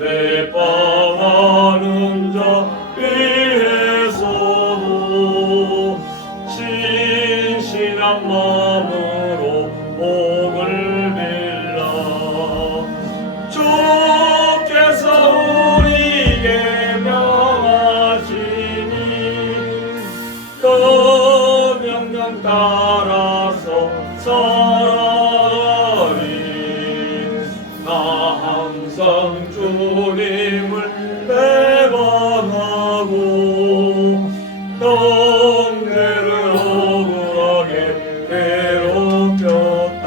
대빵하는 자 위에서도 신실한 마음으로 복을 빌라. 주께서 우리에게 명하시니 그 명령 따라서 살아가리. 나 항상 주님을 배반하고 형제를 억울하게 괴롭혔다.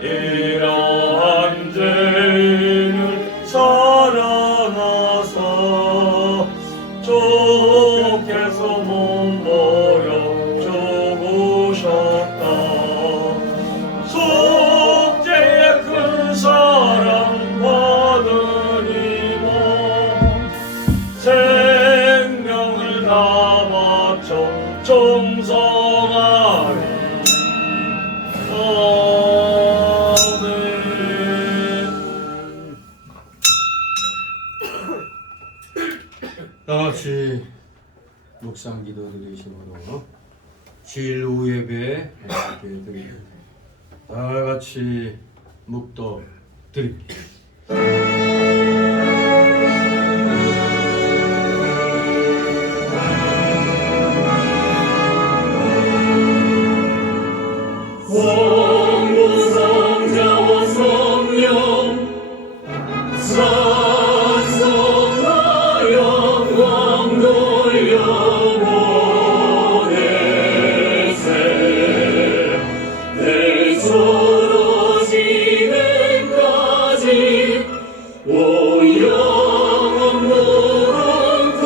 이러한 죄인을 사랑하사 주께서 몸버려 죽으셨다. 속죄의 큰 사랑 받으니모 생명을 다 바쳐 충성하리. 아멘. 다같이 묵상 기도 드리심으로 주일 오후 예배 함께 드립니다. 다같이 묵도 드립니다. 성부성자와 성령 찬송하여 영광 돌려보내세. 내 서로 지금까지 오영원 무릇하여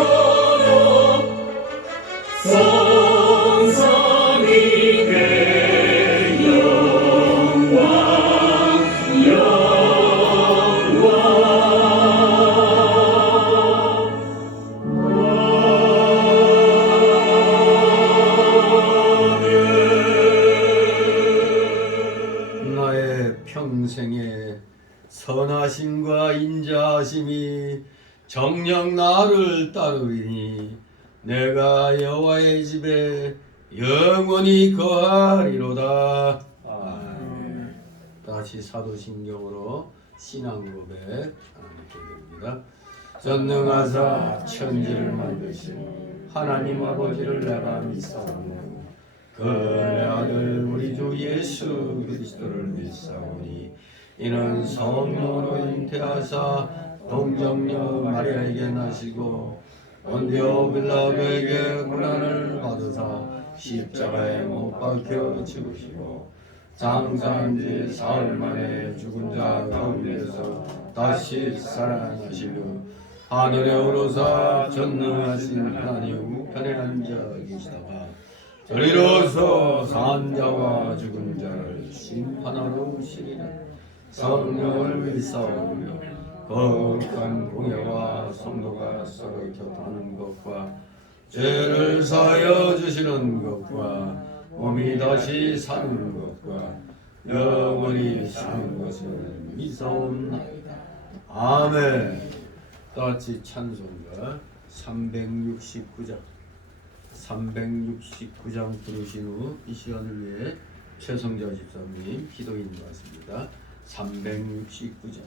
성삼위께 영광 나의 평생에 선하심과 인자하심이 정녕 나를 따르리니 내가 여호와의 집에 영원히 거하리로다. 아멘. 다시 사도신경으로 신앙고백 함께 드립니다. 전능하사 천지를 만드신 하나님 아버지를 내가 믿사오고 그의 아들 우리 주 예수 그리스도를 믿사오니 이는 성령으로 잉태하사 동정녀 마리아에게 나시고 본디오 빌라도에게 고난을 받으사 십자가에 못 박혀 죽으시고 장사한 지 사흘 만에 죽은 자 가운데서 다시 살아나시며 하늘에 오르사 전능하신 하나님 우편에 앉아 계시다가 저리로서 산 자와 죽은 자를 심판하러 오시리라. 성령을 믿사오며 거룩한 공예와 성도가 서로 곁하는 것과 죄를 사하여 주시는 것과 몸이 다시 사는 것과 영원히 사는 것을 믿사옵나이다. 아멘. 다같이 찬송가 369장 부르신 후 이 시간을 위해 최성자 집사님 기도 인도하십니다. 369장.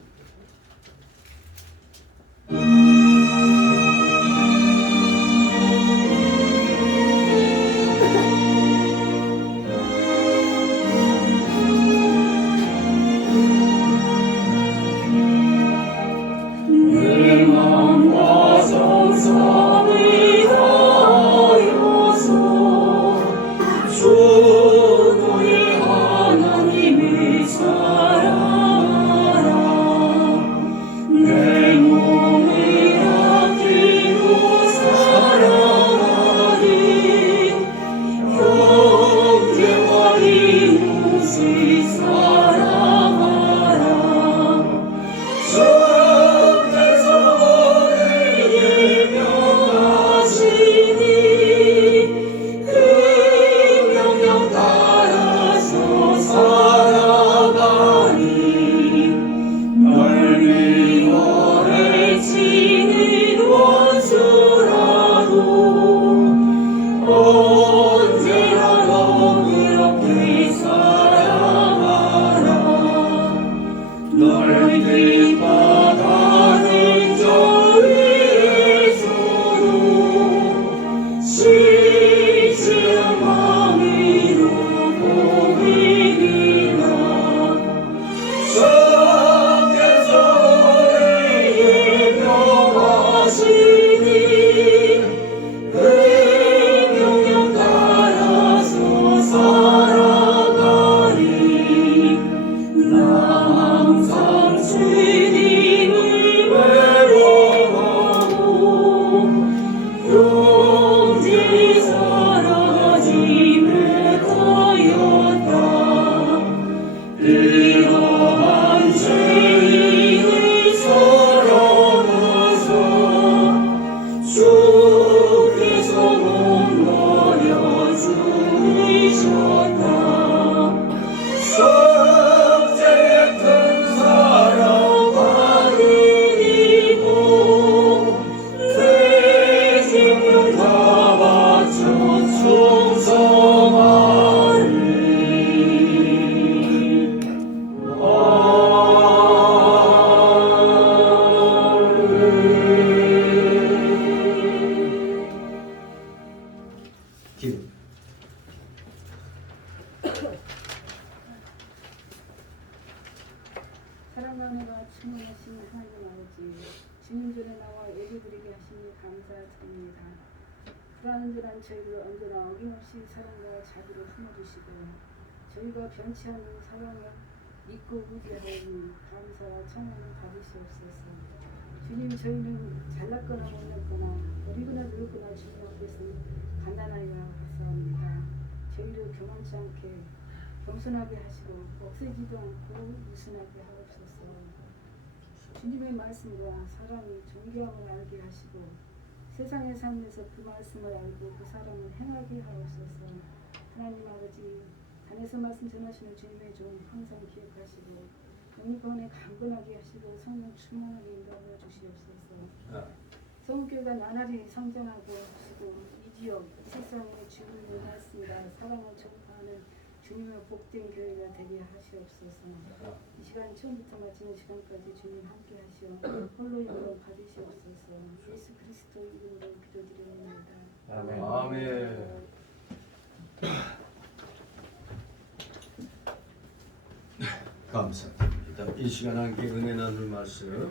마음과 정성을 다하여서 주 너의 하나님을 사랑하라. 기뻐하는 저 위에서도 시시한 마음으로 고민이나 성께서 우리의 명하시니 그 명령 따라서 살아가리. 나 항상 주님을 외워하고 용기 사랑하지 못하였다. 이러한 죄인을 사랑하사 주께서 못 버려 주셨다. 성제의 큰 사랑 받으리고 새 생명 다 바쳐 충성하리. 기도. 사랑하느라 충만하신 하나님 아버지, 주님 전에 나와 예배드리게 하시니 감사드립니다. 불안전한 저희를 언제나 어김없이 사랑과 자비로 품어주시고 저희가 변치 않는 사랑을 믿고 의지하니 감사와 청원을 받으시옵소서. 주님, 저희는 잘났거나 못났거나 어리거나 늙거나 주님 앞에서 가난하여 감사합니다. 저희를 교만치 않게 겸손하게 하시고 억세지도 않고 유순하게 하옵소서. 주님의 말씀과 사랑이 존귀함을 알게 하시고 세상의 삶에서 그 말씀을 알고 그 사랑을 행하게 하옵소서. 하나님 아버지, 단에서 말씀 전하시는 주님의 종 항상 기억하시고 영육원에 강건하게 하시고 성령 충만하게 인도하여 주시옵소서. 성교회가 나날이 성장하고 하시고 이 지역 세상의 주님의 말씀과 사랑을 전파하는 주님의 복된 교회가 되게 하시옵소서. 이 시간 처음부터 마치는 시간까지 주님 함께 하시어 홀로 이름으로 받으시옵소서. 예수 그리스도 이름으로 기도드립니다. 아멘. 감사드립니다. 이 시간 함께 은혜 나눌 말씀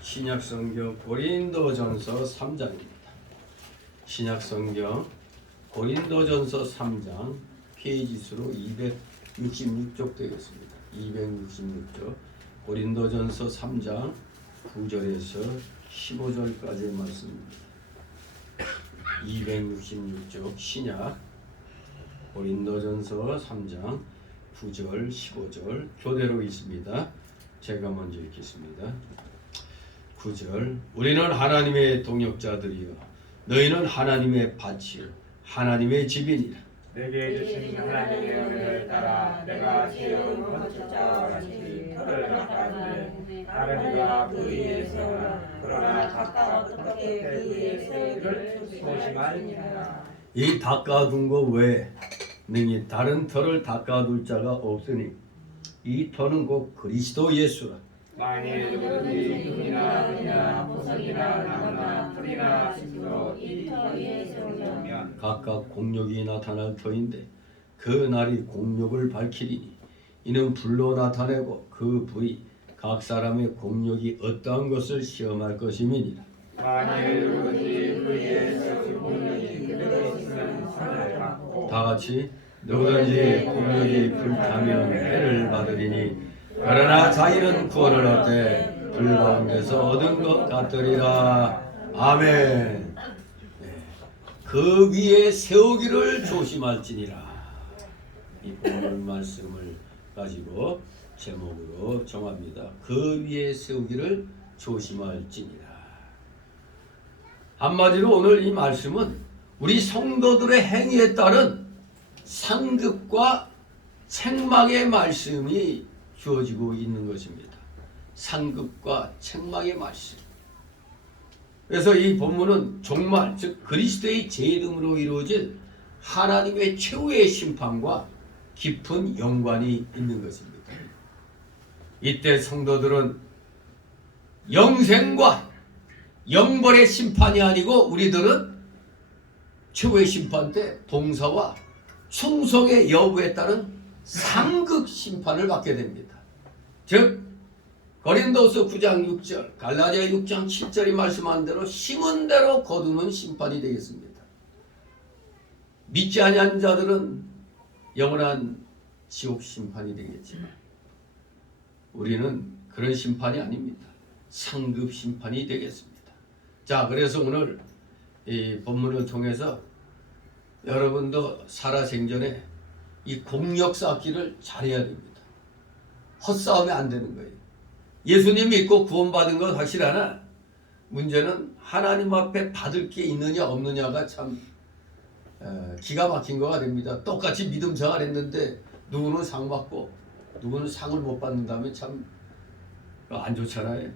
신약성경 고린도전서 3장입니다. 신약성경 고린도전서 3장 페이지 수로 266쪽 되겠습니다. 266쪽 고린도전서 3장 9절에서 15절까지의 말씀입니다. 266쪽 신약 고린도전서 3장 9절 15절 교대로 있습니다. 제가 먼저 읽겠습니다. 9절 우리는 하나님의 동역자들이여 너희는 하나님의 밭이요 하나님의 집이니라. 내게 주신 하나님의 은혜를 따라 내가 세운 건축자와 같이 터를 닦았는데 다른 이가 그 위에 세우나 그러나 각각 어떻게 그 위에 세우기를 조심하니라. 이 닦아둔 것 외에 능히 다른 터를 닦아둘 자가 없으니 이 터는 곧 그리스도 예수라. 만일 누구든지 금이나 은이나 보석이나 나무나 풀이나 흙으로 이 터 위에 세우면 각각 공력이 나타날 터인데 그 날이 공력을 밝히리니 이는 불로 나타내고 그 불이 각 사람의 공력이 어떠한 것을 시험할 것임이니라. 만일 누구든지 그 위에 세울 공력이 그대로 있으면 상을 받고 다 같이 누구든지 공력이 불타면 해를 받으리니 그러나 자기는 구원을 얻되 불 가운데서 얻은 것 같으리라. 아멘. 네. 그 위에 세우기를 조심할지니라. 이 오늘 말씀을 가지고 제목으로 정합니다. 그 위에 세우기를 조심할지니라. 한마디로 오늘 이 말씀은 우리 성도들의 행위에 따른 상급과 책망의 말씀이 주어지고 있는 것입니다. 상급과 책망의 말씀. 그래서 이 본문은 정말 즉 그리스도의 제 이름으로 이루어질 하나님의 최후의 심판과 깊은 연관이 있는 것입니다. 이때 성도들은 영생과 영벌의 심판이 아니고 우리들은 최후의 심판 때 봉사와 충성의 여부에 따른 상급 심판을 받게 됩니다. 즉 고린도서 9장 6절, 갈라디아 6장 7절이 말씀한 대로 심은 대로 거두는 심판이 되겠습니다. 믿지 아니한 자들은 영원한 지옥 심판이 되겠지만 우리는 그런 심판이 아닙니다. 상급 심판이 되겠습니다. 자, 그래서 오늘 이 본문을 통해서 여러분도 살아생전에 이 공력 쌓기를 잘해야 됩니다. 헛싸움이 안 되는 거예요. 예수님 믿고 구원받은 건 확실하나 문제는 하나님 앞에 받을 게 있느냐 없느냐가 참 기가 막힌 거가 됩니다. 똑같이 믿음 생활했는데 누구는 상 받고 누구는 상을 못 받는다면 참 안 좋잖아요.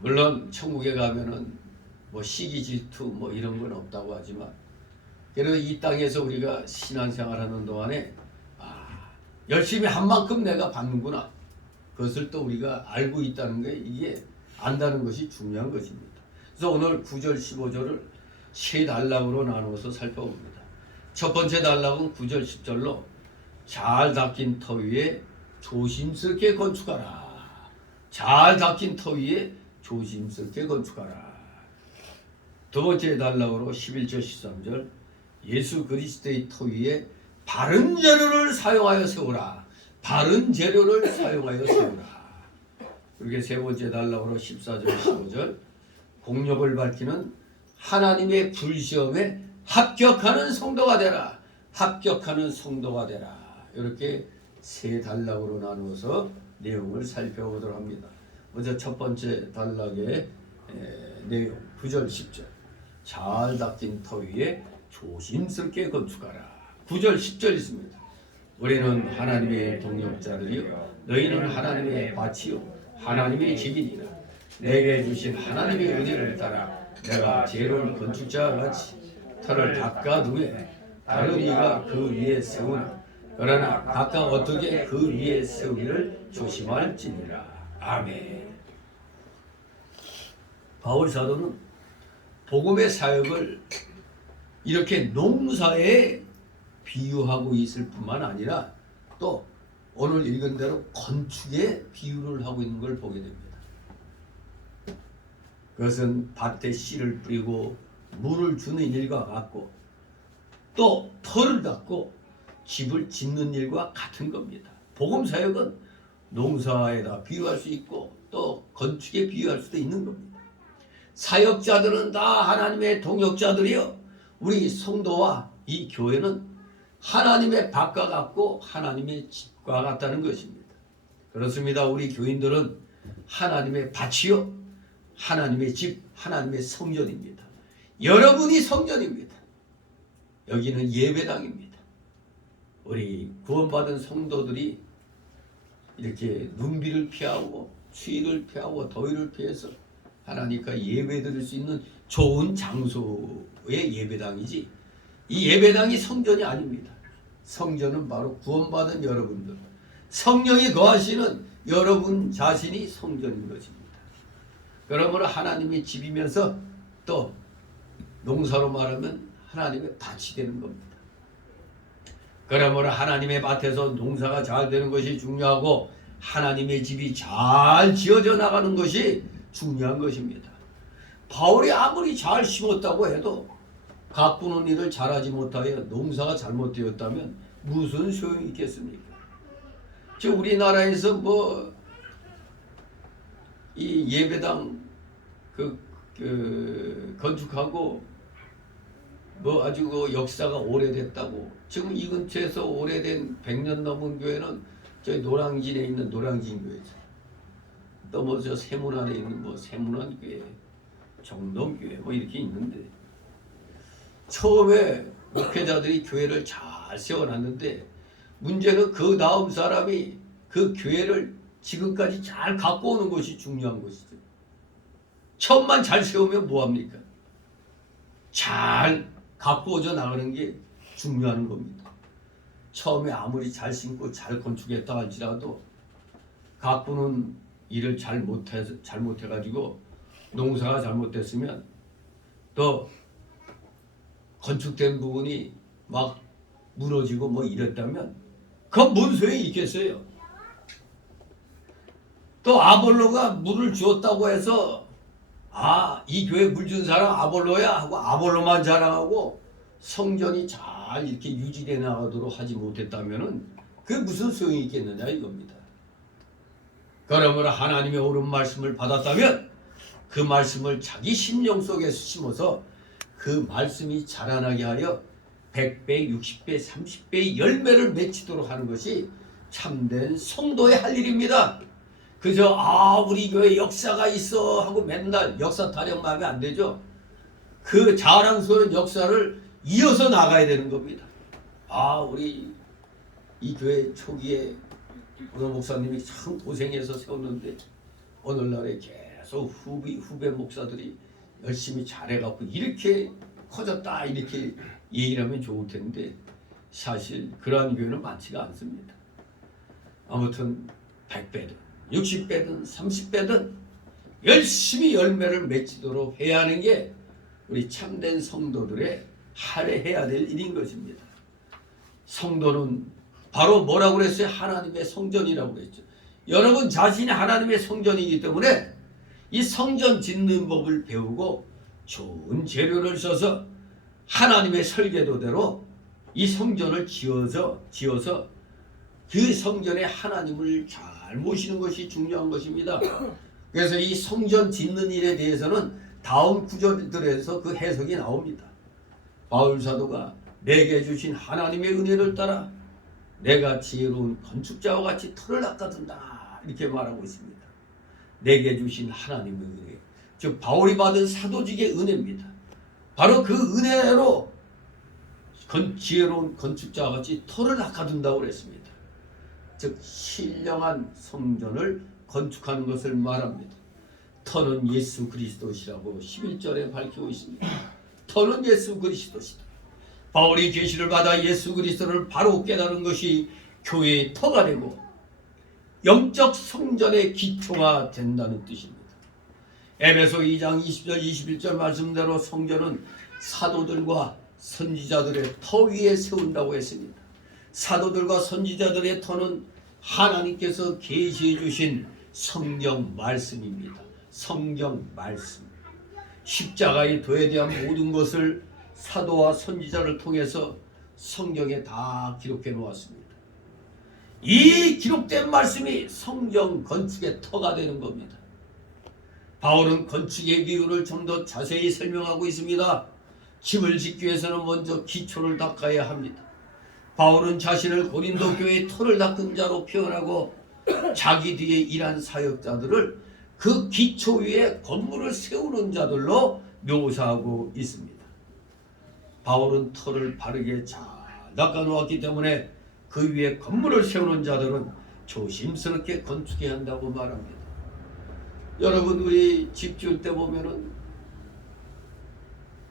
물론 천국에 가면은 뭐 시기 질투 뭐 이런 건 없다고 하지만 그래도 이 땅에서 우리가 신앙생활하는 동안에 열심히 한 만큼 내가 받는구나. 그것을 또 우리가 알고 있다는 게 이게 안다는 것이 중요한 것입니다. 그래서 오늘 9절 15절을 세 단락으로 나누어서 살펴봅니다. 첫 번째 단락은 9절 10절로 잘 닦인 터 위에 조심스럽게 건축하라. 잘 닦인 터 위에 조심스럽게 건축하라. 두 번째 단락으로 11절 13절 예수 그리스도의 터 위에 바른 재료를 사용하여 세우라. 바른 재료를 사용하여 세우라. 그리고 세 번째 단락으로 14절 15절 공력을 밝히는 하나님의 불시험에 합격하는 성도가 되라. 합격하는 성도가 되라. 이렇게 세 단락으로 나누어서 내용을 살펴보도록 합니다. 먼저 첫 번째 단락의 내용 9절 10절 잘 닦인 터 위에 조심스럽게 건축하라. 9절 10절 있습니다. 우리는 하나님의 동역자들이요 너희는 하나님의 밭이요 하나님의 집이니라. 내게 주신 하나님의 은혜를 따라 내가 재로운 건축자와 같이 터를 닦아 두에 다른 이가 그 위에 세우나 그러나 각각 어떻게 그 위에 세우기를 조심할지니라. 아멘. 바울 사도는 복음의 사역을 이렇게 농사에 비유하고 있을 뿐만 아니라 또 오늘 읽은 대로 건축에 비유를 하고 있는 걸 보게 됩니다. 그것은 밭에 씨를 뿌리고 물을 주는 일과 같고 또 터를 닦고 집을 짓는 일과 같은 겁니다. 복음 사역은 농사에다 비유할 수 있고 또 건축에 비유할 수도 있는 겁니다. 사역자들은 다 하나님의 동역자들이요. 우리 성도와 이 교회는 하나님의 밭과 같고 하나님의 집과 같다는 것입니다. 그렇습니다. 우리 교인들은 하나님의 밭이요 하나님의 집, 하나님의 성전입니다. 여러분이 성전입니다. 여기는 예배당입니다. 우리 구원받은 성도들이 이렇게 눈비를 피하고 추위를 피하고 더위를 피해서 하나님과 예배드릴 수 있는 좋은 장소의 예배당이지 이 예배당이 성전이 아닙니다. 성전은 바로 구원받은 여러분들, 성령이 거하시는 여러분 자신이 성전인 것입니다. 그러므로 하나님의 집이면서 또 농사로 말하면 하나님의 밭이 되는 겁니다. 그러므로 하나님의 밭에서 농사가 잘 되는 것이 중요하고 하나님의 집이 잘 지어져 나가는 것이 중요한 것입니다. 바울이 아무리 잘 심었다고 해도 가꾸는 일을 잘하지 못하여 농사가 잘못되었다면 무슨 소용이 있겠습니까? 즉 우리나라에서 뭐 이 예배당 건축하고 뭐 아주 그 역사가 오래됐다고 지금 이 근처에서 오래된 100년 넘은 교회는 저희 노량진에 있는 노량진 교회죠. 또 뭐 저 세문안에 있는 뭐 세문안 교회, 정동 교회 뭐 이렇게 있는데 처음에 목회자들이 교회를 잘 세워놨는데 문제는 그 다음 사람이 그 교회를 지금까지 잘 갖고 오는 것이 중요한 것이죠. 처음만 잘 세우면 뭐합니까? 잘 갖고 오져 나가는 게 중요한 겁니다. 처음에 아무리 잘 심고 잘 건축했다 할지라도 가꾸는 일을 잘못해가지고 농사가 잘못됐으면 또 건축된 부분이 막 무너지고 뭐 이랬다면 그건 뭔 소용이 있겠어요. 또 아볼로가 물을 주었다고 해서 이 교회 물 준 사람 아볼로야 하고 아볼로만 자랑하고 성전이 잘 이렇게 유지돼 나가도록 하지 못했다면은 그게 무슨 소용이 있겠느냐 이겁니다. 그러므로 하나님의 옳은 말씀을 받았다면 그 말씀을 자기 심령 속에 심어서 그 말씀이 자라나게 하여 100배, 60배, 30배의 열매를 맺히도록 하는 것이 참된 성도의 할 일입니다. 그저 우리 교회 역사가 있어 하고 맨날 역사 타령만 하면 안 되죠. 그 자랑스러운 역사를 이어서 나가야 되는 겁니다. 우리 이 교회 초기에 오늘 목사님이 참 고생해서 세웠는데 오늘날에 계속 후배 목사들이 열심히 잘해갖고 이렇게 커졌다 이렇게 얘기를 하면 좋을 텐데 사실 그러한 교회는 많지가 않습니다. 아무튼 100배든 60배든 30배든 열심히 열매를 맺히도록 해야 하는 게 우리 참된 성도들의 할애해야 될 일인 것입니다. 성도는 바로 뭐라고 그랬어요? 하나님의 성전이라고 그랬죠. 여러분 자신이 하나님의 성전이기 때문에 이 성전 짓는 법을 배우고 좋은 재료를 써서 하나님의 설계도대로 이 성전을 지어서 그 성전에 하나님을 잘 모시는 것이 중요한 것입니다. 그래서 이 성전 짓는 일에 대해서는 다음 구절들에서 그 해석이 나옵니다. 바울 사도가 내게 주신 하나님의 은혜를 따라 내가 지혜로운 건축자와 같이 터를 낚아둔다 이렇게 말하고 있습니다. 내게 주신 하나님의 은혜, 즉 바울이 받은 사도직의 은혜입니다. 바로 그 은혜로 지혜로운 건축자와 같이 터를 낚아둔다고 그랬습니다. 즉 신령한 성전을 건축하는 것을 말합니다. 터는 예수 그리스도시라고 11절에 밝히고 있습니다. 터는 예수 그리스도시다. 바울이 계시를 받아 예수 그리스도를 바로 깨달은 것이 교회의 터가 되고 영적 성전의 기초가 된다는 뜻입니다. 에베소 2장 20절 21절 말씀대로 성전은 사도들과 선지자들의 터 위에 세운다고 했습니다. 사도들과 선지자들의 터는 하나님께서 계시해 주신 성경 말씀입니다. 성경 말씀. 십자가의 도에 대한 모든 것을 사도와 선지자를 통해서 성경에 다 기록해 놓았습니다. 이 기록된 말씀이 성경 건축의 터가 되는 겁니다. 바울은 건축의 비유를 좀 더 자세히 설명하고 있습니다. 집을 짓기 위해서는 먼저 기초를 닦아야 합니다. 바울은 자신을 고린도 교회의 터를 닦은 자로 표현하고 자기 뒤에 일한 사역자들을 그 기초 위에 건물을 세우는 자들로 묘사하고 있습니다. 바울은 터를 바르게 잘 닦아놓았기 때문에 그 위에 건물을 세우는 자들은 조심스럽게 건축해야 한다고 말합니다. 여러분 우리 집 지을 때 보면은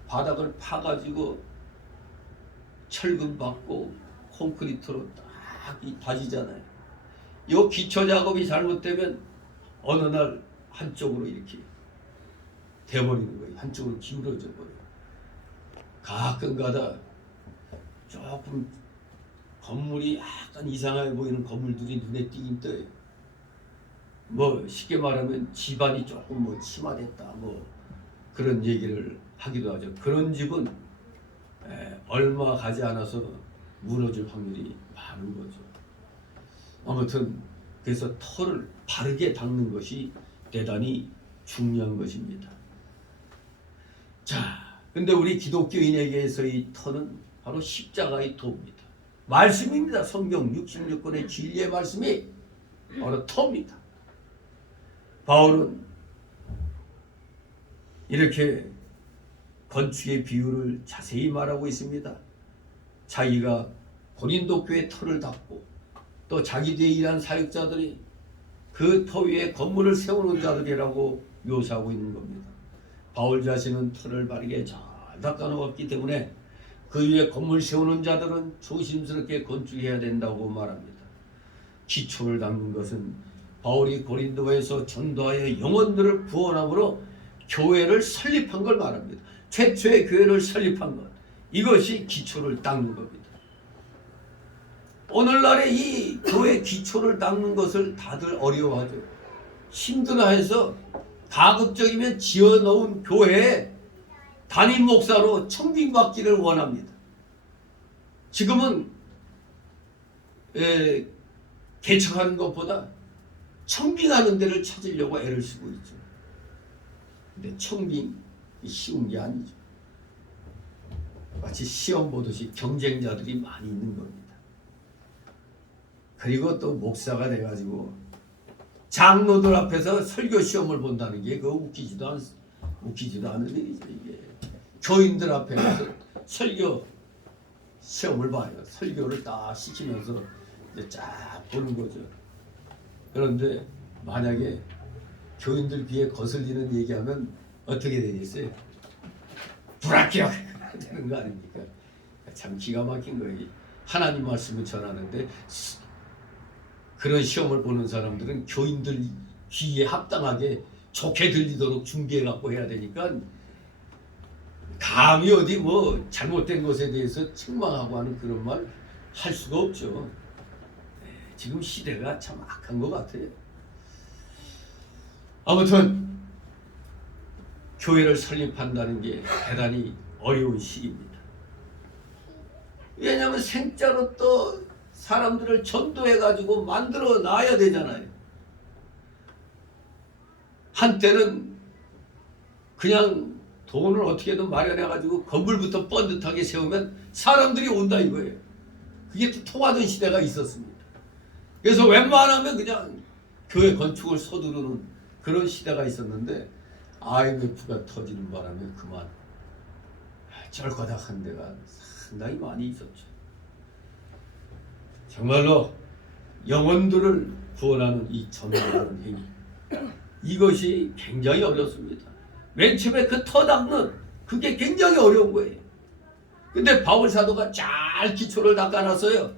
바닥을 파가지고 철근 받고 콘크리트로 딱 다지잖아요. 이 기초 작업이 잘못되면 어느 날 한쪽으로 이렇게 돼버리는 거예요. 한쪽으로 기울어져 버려요. 가끔가다 조금 건물이 약간 이상하게 보이는 건물들이 눈에 띄긴 떠요. 뭐 쉽게 말하면 집안이 조금 뭐 침하됐다 뭐 그런 얘기를 하기도 하죠. 그런 집은 얼마 가지 않아서 무너질 확률이 많은 거죠. 아무튼 그래서 터를 바르게 닦는 것이 대단히 중요한 것입니다. 자, 근데 우리 기독교인에게서의 터는 바로 십자가의 도입니다. 말씀입니다. 성경 66권의 진리의 말씀이 바로 터입니다. 바울은 이렇게 건축의 비유를 자세히 말하고 있습니다. 자기가 고린도 교회 터를 닦고 또 자기 뒤에 일한 사역자들이 그 터 위에 건물을 세우는 자들이라고 묘사하고 있는 겁니다. 바울 자신은 터를 바르게 잘 닦아놓았기 때문에 그 위에 건물 세우는 자들은 조심스럽게 건축해야 된다고 말합니다. 기초를 닦는 것은 바울이 고린도에서 전도하여 영혼들을 구원함으로 교회를 설립한 걸 말합니다. 최초의 교회를 설립한 것, 이것이 기초를 닦는 겁니다. 오늘날에 이 교회 기초를 닦는 것을 다들 어려워하죠. 힘들어해서 가급적이면 지어놓은 교회에 담임 목사로 청빙받기를 원합니다. 지금은 개척하는 것보다 청빙하는 데를 찾으려고 애를 쓰고 있죠. 근데 청빙이 쉬운 게 아니죠. 마치 시험 보듯이 경쟁자들이 많이 있는 겁니다. 그리고 또 목사가 돼가지고 장로들 앞에서 설교 시험을 본다는 게 그거 웃기지도 않은 일이죠. 이게 교인들 앞에 가서 설교 시험을 봐요. 설교를 딱 시키면서 이제 쫙 보는 거죠. 그런데 만약에 교인들 귀에 거슬리는 얘기하면 어떻게 되겠어요? 불합격 되는 거 아닙니까? 참 기가 막힌 거예요. 하나님 말씀을 전하는데 그런 시험을 보는 사람들은 교인들 귀에 합당하게 좋게 들리도록 준비해 갖고 해야 되니까 감히 어디 뭐 잘못된 것에 대해서 책망하고 하는 그런 말 할 수가 없죠. 지금 시대가 참 악한 것 같아요. 아무튼 교회를 설립한다는 게 대단히 어려운 시기입니다. 왜냐하면 생자로 또 사람들을 전도해가지고 만들어 놔야 되잖아요. 한때는 그냥 돈을 어떻게든 마련해가지고 건물부터 뻔듯하게 세우면 사람들이 온다 이거예요. 그게 또 통하던 시대가 있었습니다. 그래서 웬만하면 그냥 교회 건축을 서두르는 그런 시대가 있었는데 IMF가 터지는 바람에 그만 쩔거닥한 데가 상당히 많이 있었죠. 정말로 영혼들을 구원하는 이 전도라는 행위, 이것이 굉장히 어렵습니다. 맨 처음에 그 터 닦는 그게 굉장히 어려운 거예요. 근데 바울 사도가 잘 기초를 닦아놨어요.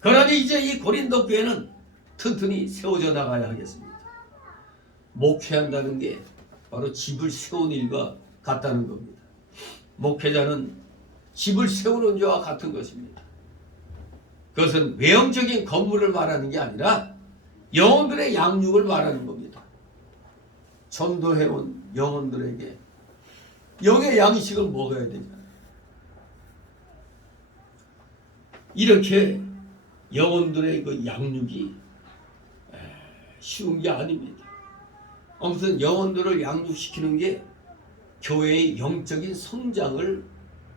그러니 이제 이 고린도 교회는 튼튼히 세워져 나가야 하겠습니다. 목회한다는 게 바로 집을 세우는 일과 같다는 겁니다. 목회자는 집을 세우는 자와 같은 것입니다. 그것은 외형적인 건물을 말하는 게 아니라 영혼들의 양육을 말하는 겁니다. 전도해온 영혼들에게 영의 양식을 먹어야 되잖아요. 이렇게 영혼들의 그 양육이 쉬운 게 아닙니다. 아무튼 영혼들을 양육시키는 게 교회의 영적인 성장을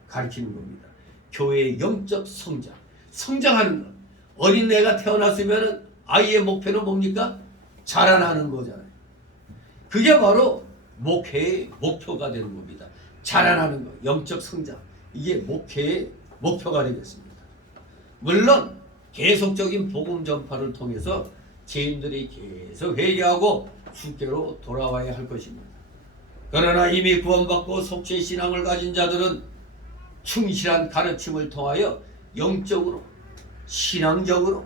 가리키는 겁니다. 교회의 영적 성장, 성장하는 것. 어린애가 태어났으면 아이의 목표는 뭡니까? 자라나는 거잖아요. 그게 바로 목회의 목표가 되는 겁니다. 자라나는 것, 영적 성장. 이게 목회의 목표가 되겠습니다. 물론 계속적인 복음 전파를 통해서 죄인들이 계속 회개하고 주께로 돌아와야 할 것입니다. 그러나 이미 구원받고 속죄 신앙을 가진 자들은 충실한 가르침을 통하여 영적으로, 신앙적으로,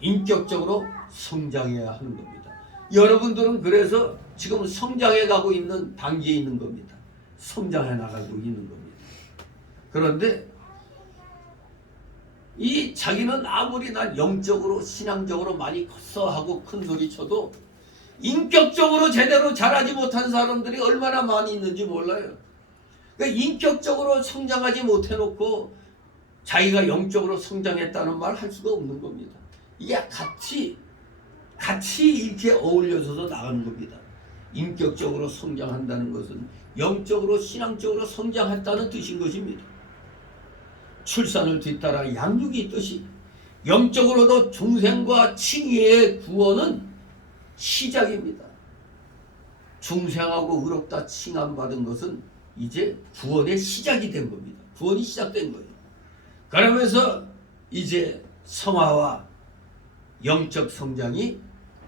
인격적으로 성장해야 하는 겁니다. 여러분들은 그래서 지금 성장해 가고 있는 단계에 있는 겁니다. 성장해 나가고 있는 겁니다. 그런데 이 자기는 아무리 난 영적으로 신앙적으로 많이 컸어 하고 큰 소리 쳐도 인격적으로 제대로 자라지 못한 사람들이 얼마나 많이 있는지 몰라요. 그러니까 인격적으로 성장하지 못해놓고 자기가 영적으로 성장했다는 말 할 수가 없는 겁니다. 이게 같이 이렇게 어울려서 나가는 겁니다. 인격적으로 성장한다는 것은 영적으로 신앙적으로 성장했다는 뜻인 것입니다. 출산을 뒤따라 양육이 있듯이 영적으로도 중생과 칭의의 구원은 시작입니다. 중생하고 의롭다 칭함받은 것은 이제 구원의 시작이 된 겁니다. 구원이 시작된 거예요. 그러면서 이제 성화와 영적 성장이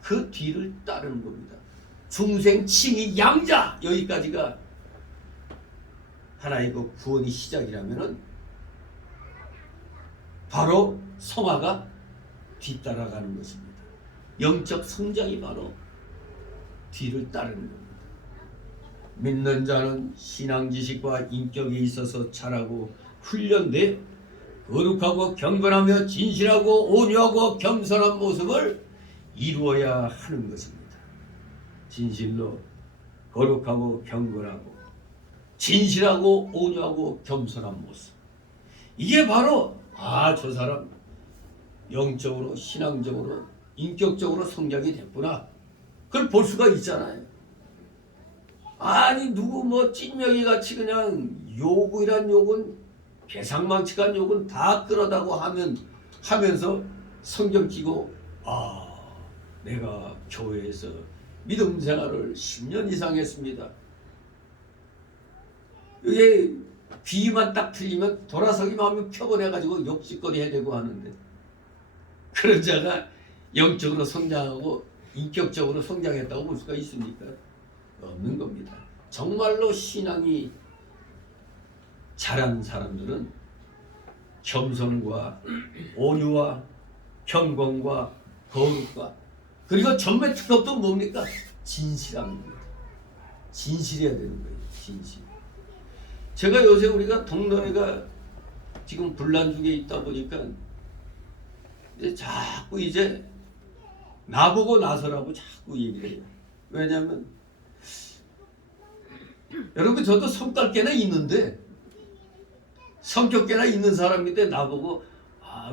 그 뒤를 따르는 겁니다. 중생, 칭의, 양자, 여기까지가 하나의 그 구원이 시작이라면은 바로 성화가 뒤따라가는 것입니다. 영적 성장이 바로 뒤를 따르는 겁니다. 믿는 자는 신앙 지식과 인격에 있어서 자라고 훈련돼 거룩하고 경건하며 진실하고 온유하고 겸손한 모습을 이루어야 하는 것입니다. 진실로 거룩하고 경건하고 진실하고 온유하고 겸손한 모습, 이게 바로 저 사람 영적으로 신앙적으로 인격적으로 성장이 됐구나, 그걸 볼 수가 있잖아요. 아니 누구 뭐 찐명이 같이 그냥 요구이란 욕은 개상망측한 욕은 다 끌어다고 하면서 성경 끼고 내가 교회에서 믿음 생활을 10년 이상 했습니다. 이게 귀만 딱 틀리면 돌아서기만 하면 표본해가지고 욕짓거리 해야 되고 하는데, 그런 자가 영적으로 성장하고 인격적으로 성장했다고 볼 수가 있습니까? 없는 겁니다. 정말로 신앙이 자란 사람들은 겸손과 온유와 경건과 거룩과 그리고 전매 특급도 뭡니까? 진실함입니다. 진실해야 되는 거예요. 진실. 제가 요새 우리가 동네가 지금 분란중에 있다 보니까 자꾸 이제 나보고 나서라고 자꾸 얘기를 해요. 왜냐하면 여러분 저도 성깔 꽤나 있는데 성격 꽤나 있는 사람인데 나보고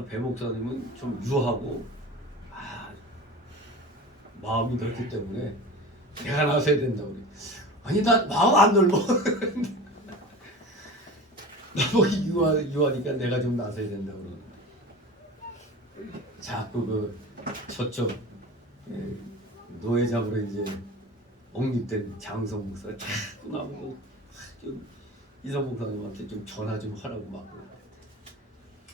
배 목사님은 좀 유하고 마음이 넓기 때문에 내가 나서야 된다고 그래. 아니 나 마음 안 넓어. 나보고 유하니까 내가 좀 나서야 된다고 그러는데 자꾸 저쪽 노예 잡으러 이제 옹립된 장성 목사 자꾸 나보고 좀 이성 목사님한테 좀 전화 좀 하라고 막 그러는데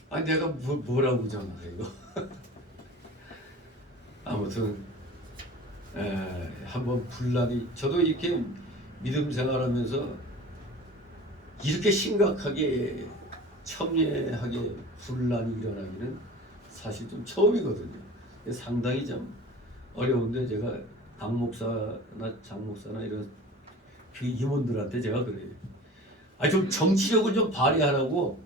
아니 내가 뭐라고 전화해 이거. 아무튼 한번 분란이, 저도 이렇게 믿음 생활하면서 이렇게 심각하게 첨예하게 분란이 일어나기는 사실 좀 처음이거든요. 상당히 좀 어려운데 제가 강 목사나 장 목사나 이런 그 임원들한테 제가 그래요. 좀 정치력을 좀 발휘하라고,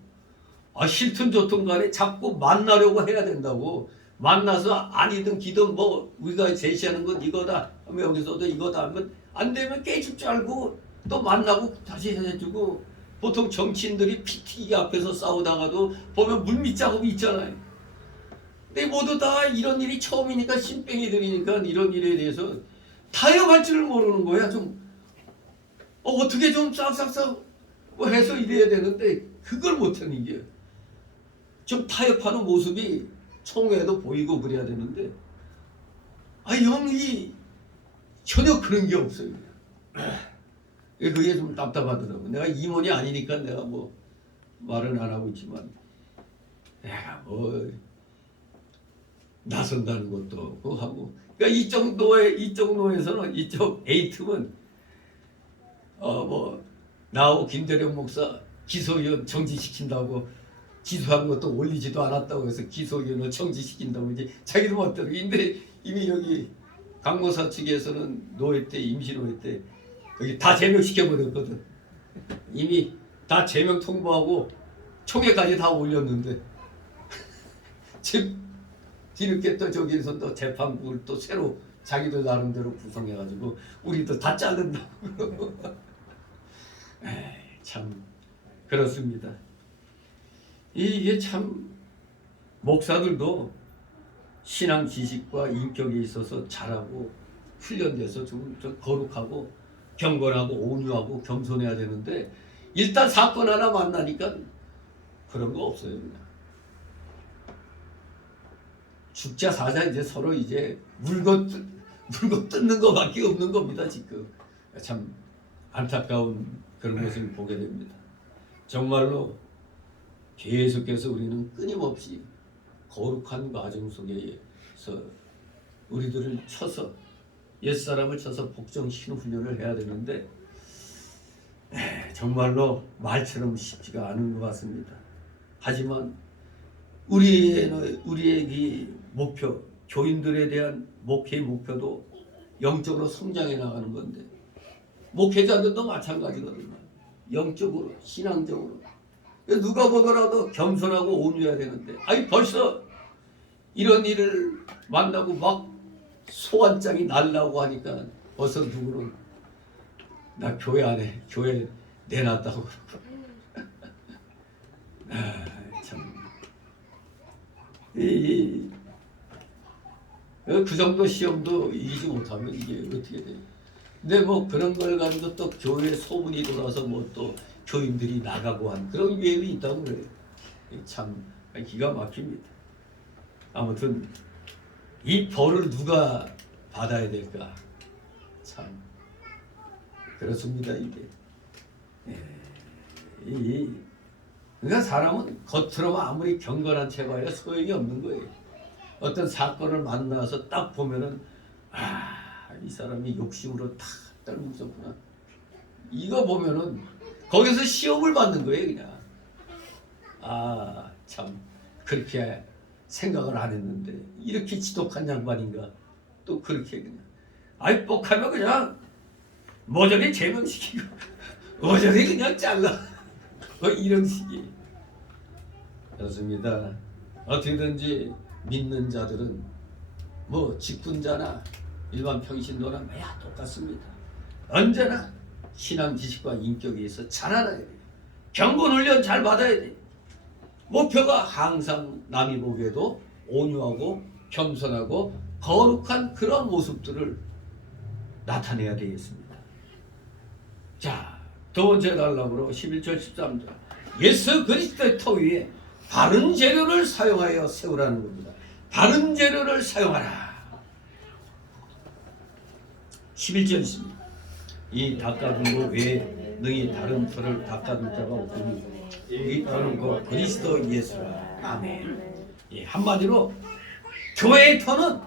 싫든 좋든 간에 자꾸 만나려고 해야 된다고. 만나서 아니든 기든 뭐 우리가 제시하는 건 이거다 하면 여기서도 이거다 하면 안 되면 깨질 줄 알고 또 만나고 다시 해주고, 보통 정치인들이 피튀기 앞에서 싸우다가도 보면 물밑작업이 있잖아요. 근데 모두 다 이런 일이 처음이니까 신병이들이니까 이런 일에 대해서 타협할 줄을 모르는 거야. 좀 어떻게 좀 싹싹싹 뭐 해서 이래야 되는데 그걸 못하는 게, 좀 타협하는 모습이 총회에도 보이고 그래야 되는데 영이 전혀 그런 게 없어요. 그게 좀 답답하더라고. 내가 임원이 아니니까 내가 뭐 말은 안 하고 있지만 내가 뭐 나선다는 것도 없고 하고, 그러니까 이쪽 노에서는 이쪽 A팀은 뭐 나하고 김대령 목사 기소위원 정지시킨다고 기소한 것도 올리지도 않았다고 해서 기소위원을 정지시킨다고 이제 자기도 멋대로. 근데 이미 여기 강모사 측에서는 노회 때 임시노회 때 여기 다 제명시켜버렸거든. 이미 다 제명 통보하고 총회까지 다 올렸는데 지금 뒤늦게 또 저기에서 또 재판부를 또 새로 자기들 나름대로 구성해가지고 우리도 다 자른다고. 참 그렇습니다. 이게 참 목사들도 신앙 지식과 인격에 있어서 잘하고 훈련돼서 좀 거룩하고 경건하고 온유하고 겸손해야 되는데 일단 사건 하나 만나니까 그런 거 없어요. 죽자 사자 이제 서로 이제 물고 뜯는 거밖에 없는 겁니다. 지금 참 안타까운 그런 것을 보게 됩니다. 정말로 계속해서 우리는 끊임없이 거룩한 과정 속에서 우리들을 쳐서 옛사람을 쳐서 복종시키는 훈련을 해야 되는데 정말로 말처럼 쉽지가 않은 것 같습니다. 하지만 우리의 이 목표, 교인들에 대한 목회의 목표도 영적으로 성장해 나가는 건데 목회자들도 마찬가지거든요. 영적으로 신앙적으로 누가 보더라도 겸손하고 온유해야 되는데 아니 벌써 이런 일을 만나고 막 소환장이 날라고 하니까 벌써 누구는 나 교회 안 해. 교회 내놨다고 그러고. 참. 그 정도 시험도 이기지 못하면 이게 어떻게 돼? 근데 뭐 그런 걸 가지고 또 교회 소문이 돌아서 뭐 또 교인들이 나가고 한 그런 유행이 있다고 그래요. 참 기가 막힙니다. 아무튼 이 벌을 누가 받아야 될까? 참 그렇습니다 이게. 그러니까 사람은 겉으로만 아무리 경건한 채 봐야 소용이 없는 거예요. 어떤 사건을 만나서 딱 보면은 이 사람이 욕심으로 다 떨고 있었구나. 이거 보면은 거기서 시험을 받는 거예요 그냥. 참 그렇게 생각을 안 했는데 이렇게 지독한 양반인가. 또 그렇게 그냥 뻑하면 그냥 모조리 제명시키고 모조리 그냥 잘라. 이런 식이. 그렇습니다. 어떻게든지 믿는 자들은 뭐 직분자나 일반 평신도나 뭐야 똑같습니다. 언제나 신앙 지식과 인격에 의해서 자라나야 돼요. 경건 훈련 잘 받아야 돼요. 목표가 항상 남이 보기에도 온유하고 겸손하고 거룩한 그런 모습들을 나타내야 되겠습니다. 자, 두 번째 단락으로 11절 13절 예수 그리스도의 터 위에 바른 재료를 사용하여 세우라는 겁니다. 바른 재료를 사용하라. 11절 있습니다. 이 닦아둔 것 외에 너희 다른 터를 닦아둘 자가 없으니 이 터는 곧 그리스도 예수라. 아멘. 한마디로 교회의 터는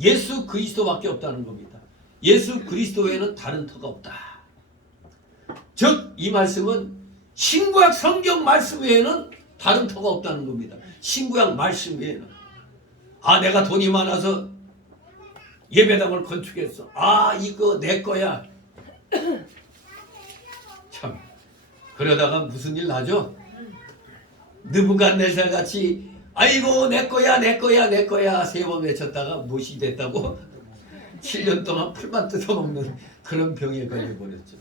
예수 그리스도밖에 없다는 겁니다. 예수 그리스도 외에는 다른 터가 없다. 즉 이 말씀은 신구약 성경 말씀 외에는 다른 터가 없다는 겁니다. 신구약 말씀 외에는. 내가 돈이 많아서 예배당을 건축했어. 이거 내 거야. 참 그러다가 무슨 일 나죠? 느부갓네살 같이 아이고 내 거야 내 거야 내 거야 세 번 외쳤다가 무엇이 됐다고 7년 동안 풀만 뜯어먹는 그런 병에 걸려버렸죠.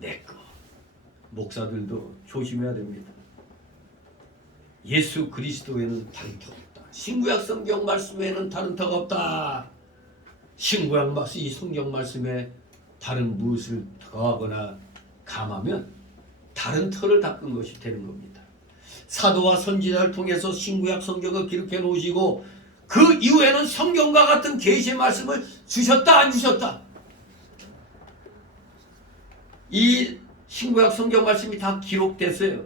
내 거. 목사들도 조심해야 됩니다. 예수 그리스도에는 다른 터가 없다. 신구약 성경 말씀에는 다른 터가 없다. 신구약 말씀 이 성경 말씀에 다른 무엇을 더하거나 감하면 다른 터를 닦은 것이 되는 겁니다. 사도와 선지자를 통해서 신구약 성경을 기록해 놓으시고 그 이후에는 성경과 같은 계시의 말씀을 주셨다 안 주셨다. 이 신구약 성경 말씀이 다 기록됐어요.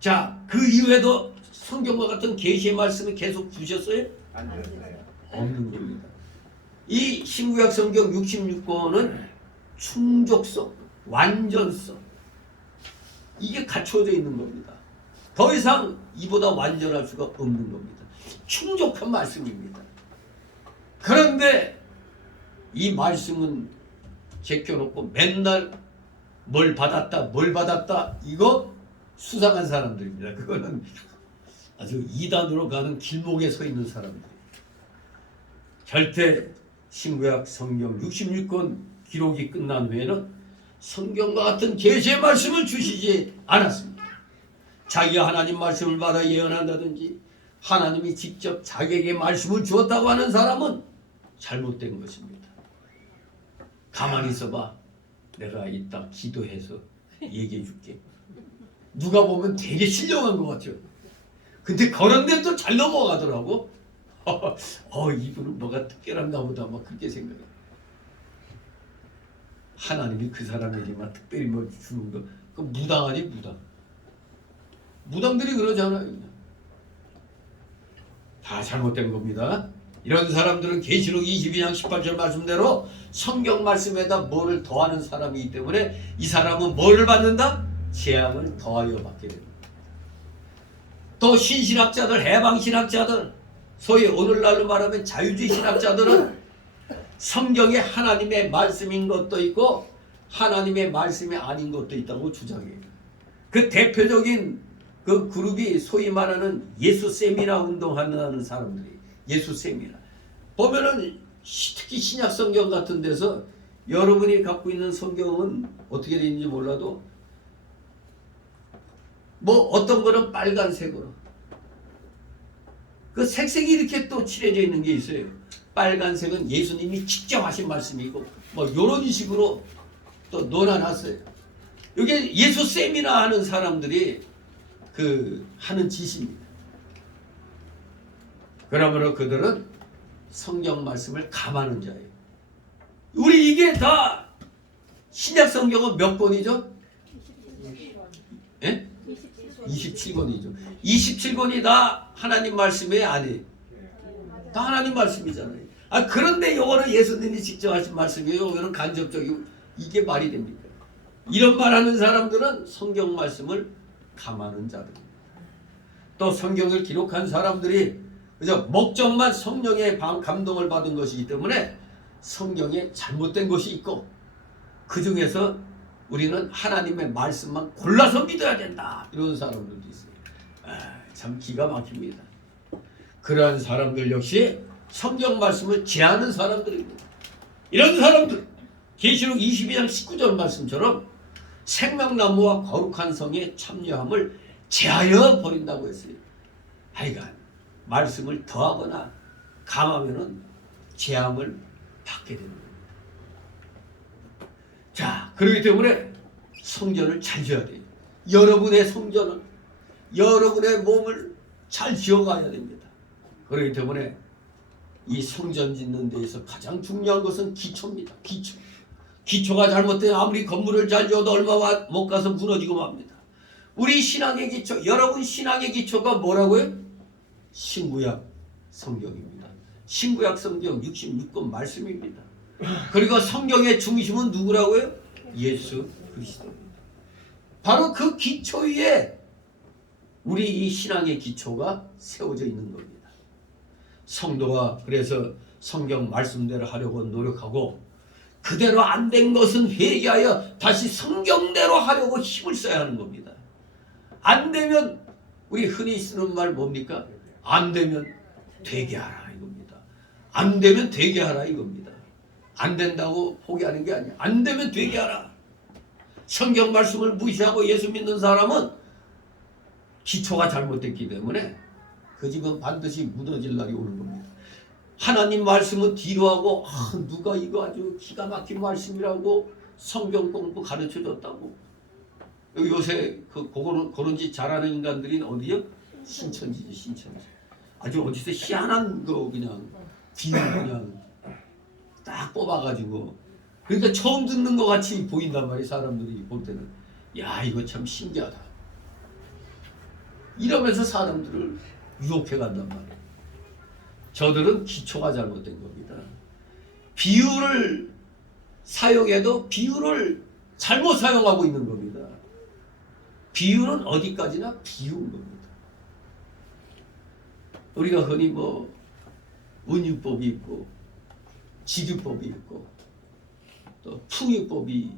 자, 그 이후에도 성경과 같은 계시의 말씀을 계속 주셨어요? 안 됐어요. 없는 겁니다. 이 신구약 성경 66권은 충족성, 완전성 이게 갖춰져 있는 겁니다. 더 이상 이보다 완전할 수가 없는 겁니다. 충족한 말씀입니다. 그런데 이 말씀은 제껴놓고 맨날 뭘 받았다 이거 수상한 사람들입니다. 그거는 아주 이단으로 가는 길목에 서 있는 사람들. 절대 신구약 성경 66권 기록이 끝난 후에는 성경과 같은 계시의 말씀을 주시지 않았습니다. 자기가 하나님 말씀을 받아 예언한다든지 하나님이 직접 자기에게 말씀을 주었다고 하는 사람은 잘못된 것입니다. 가만히 있어봐. 내가 이따 기도해서 얘기해 줄게. 누가 보면 되게 신령한 것 같죠. 근데 그런 데는 또 잘 넘어가더라고. 이분은 뭐가 특별한가 보다 막 그렇게 생각해. 하나님이 그 사람에게만 특별히 뭐 주는 거 그 무당 아니 무당. 무당들이 그러잖아요. 다 잘못된 겁니다. 이런 사람들은 계시록 22장 18절 말씀대로 성경 말씀에다 뭐를 더하는 사람이기 때문에 이 사람은 뭐를 받는다? 재앙을 더하여 받게 됩니다. 또 신신학자들, 해방신학자들 소위 오늘날로 말하면 자유주의 신학자들은 성경에 하나님의 말씀인 것도 있고 하나님의 말씀이 아닌 것도 있다고 주장해요. 그 대표적인 그 그룹이 소위 말하는 예수 세미나 운동하는 사람들이 예수 세미나 보면은 특히 신약 성경 같은 데서 여러분이 갖고 있는 성경은 어떻게 되는지 몰라도 뭐 어떤 거는 빨간색으로 그 색색이 이렇게 또 칠해져 있는 게 있어요. 빨간색은 예수님이 직접 하신 말씀이고 뭐 이런 식으로 또 논아놨어요. 이게 예수 세미나 하는 사람들이 그 하는 짓입니다. 그러므로 그들은 성경 말씀을 감하는 자예요. 우리 이게 다 신약 성경은 몇 권이죠? 예? 27권이죠. 27권이 다 하나님 말씀이 아니에요. 다 하나님 말씀이잖아요. 아 그런데 요거는 예수님이 직접 하신 말씀이에요. 이거는 간접적이고 이게 말이 됩니까? 이런 말하는 사람들은 성경 말씀을 감하는 자들입니다. 또 성경을 기록한 사람들이 그저 목적만 성령의 감동을 받은 것이기 때문에 성경에 잘못된 것이 있고 그 중에서 우리는 하나님의 말씀만 골라서 믿어야 된다 이런 사람들도 있어요. 참 기가 막힙니다. 그러한 사람들 역시 성경 말씀을 제하는 사람들입니다. 이런 사람들 계시록 22장 19절 말씀처럼 생명나무와 거룩한 성의 참여함을 제하여 버린다고 했어요. 하여간 말씀을 더하거나 감하면은 제함을 받게 됩니다. 자, 그렇기 때문에 성전을 잘 지어야 돼요. 여러분의 성전은 여러분의 몸을 잘 지어가야 됩니다. 그렇기 때문에 이 성전 짓는 데에서 가장 중요한 것은 기초입니다. 기초. 기초가 잘못되면 아무리 건물을 잘 지어도 얼마 못 가서 무너지고 맙니다. 우리 신앙의 기초, 여러분 신앙의 기초가 뭐라고요? 신구약 성경입니다. 신구약 성경 66권 말씀입니다. 그리고 성경의 중심은 누구라고요? 예수 그리스도입니다. 바로 그 기초 위에 우리 이 신앙의 기초가 세워져 있는 겁니다. 성도가 그래서 성경 말씀대로 하려고 노력하고 그대로 안 된 것은 회개하여 다시 성경대로 하려고 힘을 써야 하는 겁니다. 안 되면 우리 흔히 쓰는 말 뭡니까? 안 되면 되게 하라 이겁니다. 안 되면 되게 하라 이겁니다. 안 된다고 포기하는 게 아니야. 안 되면 되게 하라. 성경 말씀을 무시하고 예수 믿는 사람은 기초가 잘못됐기 때문에 그 집은 반드시 무너질 날이 오는 겁니다. 하나님 말씀은 뒤로 하고 누가 이거 아주 기가 막힌 말씀이라고 성경 공부 가르쳐줬다고. 요새 그런 짓 잘하는 인간들이 어디요? 신천지죠, 신천지. 아주 어디서 희한한 거 그냥 비유 그냥 딱 뽑아가지고 그러니까 처음 듣는 것 같이 보인단 말이에요. 사람들이 볼 때는 야 이거 참 신기하다 이러면서 사람들을 유혹해 간단 말이에요. 저들은 기초가 잘못된 겁니다. 비유를 사용해도 비유를 잘못 사용하고 있는 겁니다. 비유는 어디까지나 비유인 겁니다. 우리가 흔히 뭐 은유법이 있고 지주법이 있고 또 풍유법이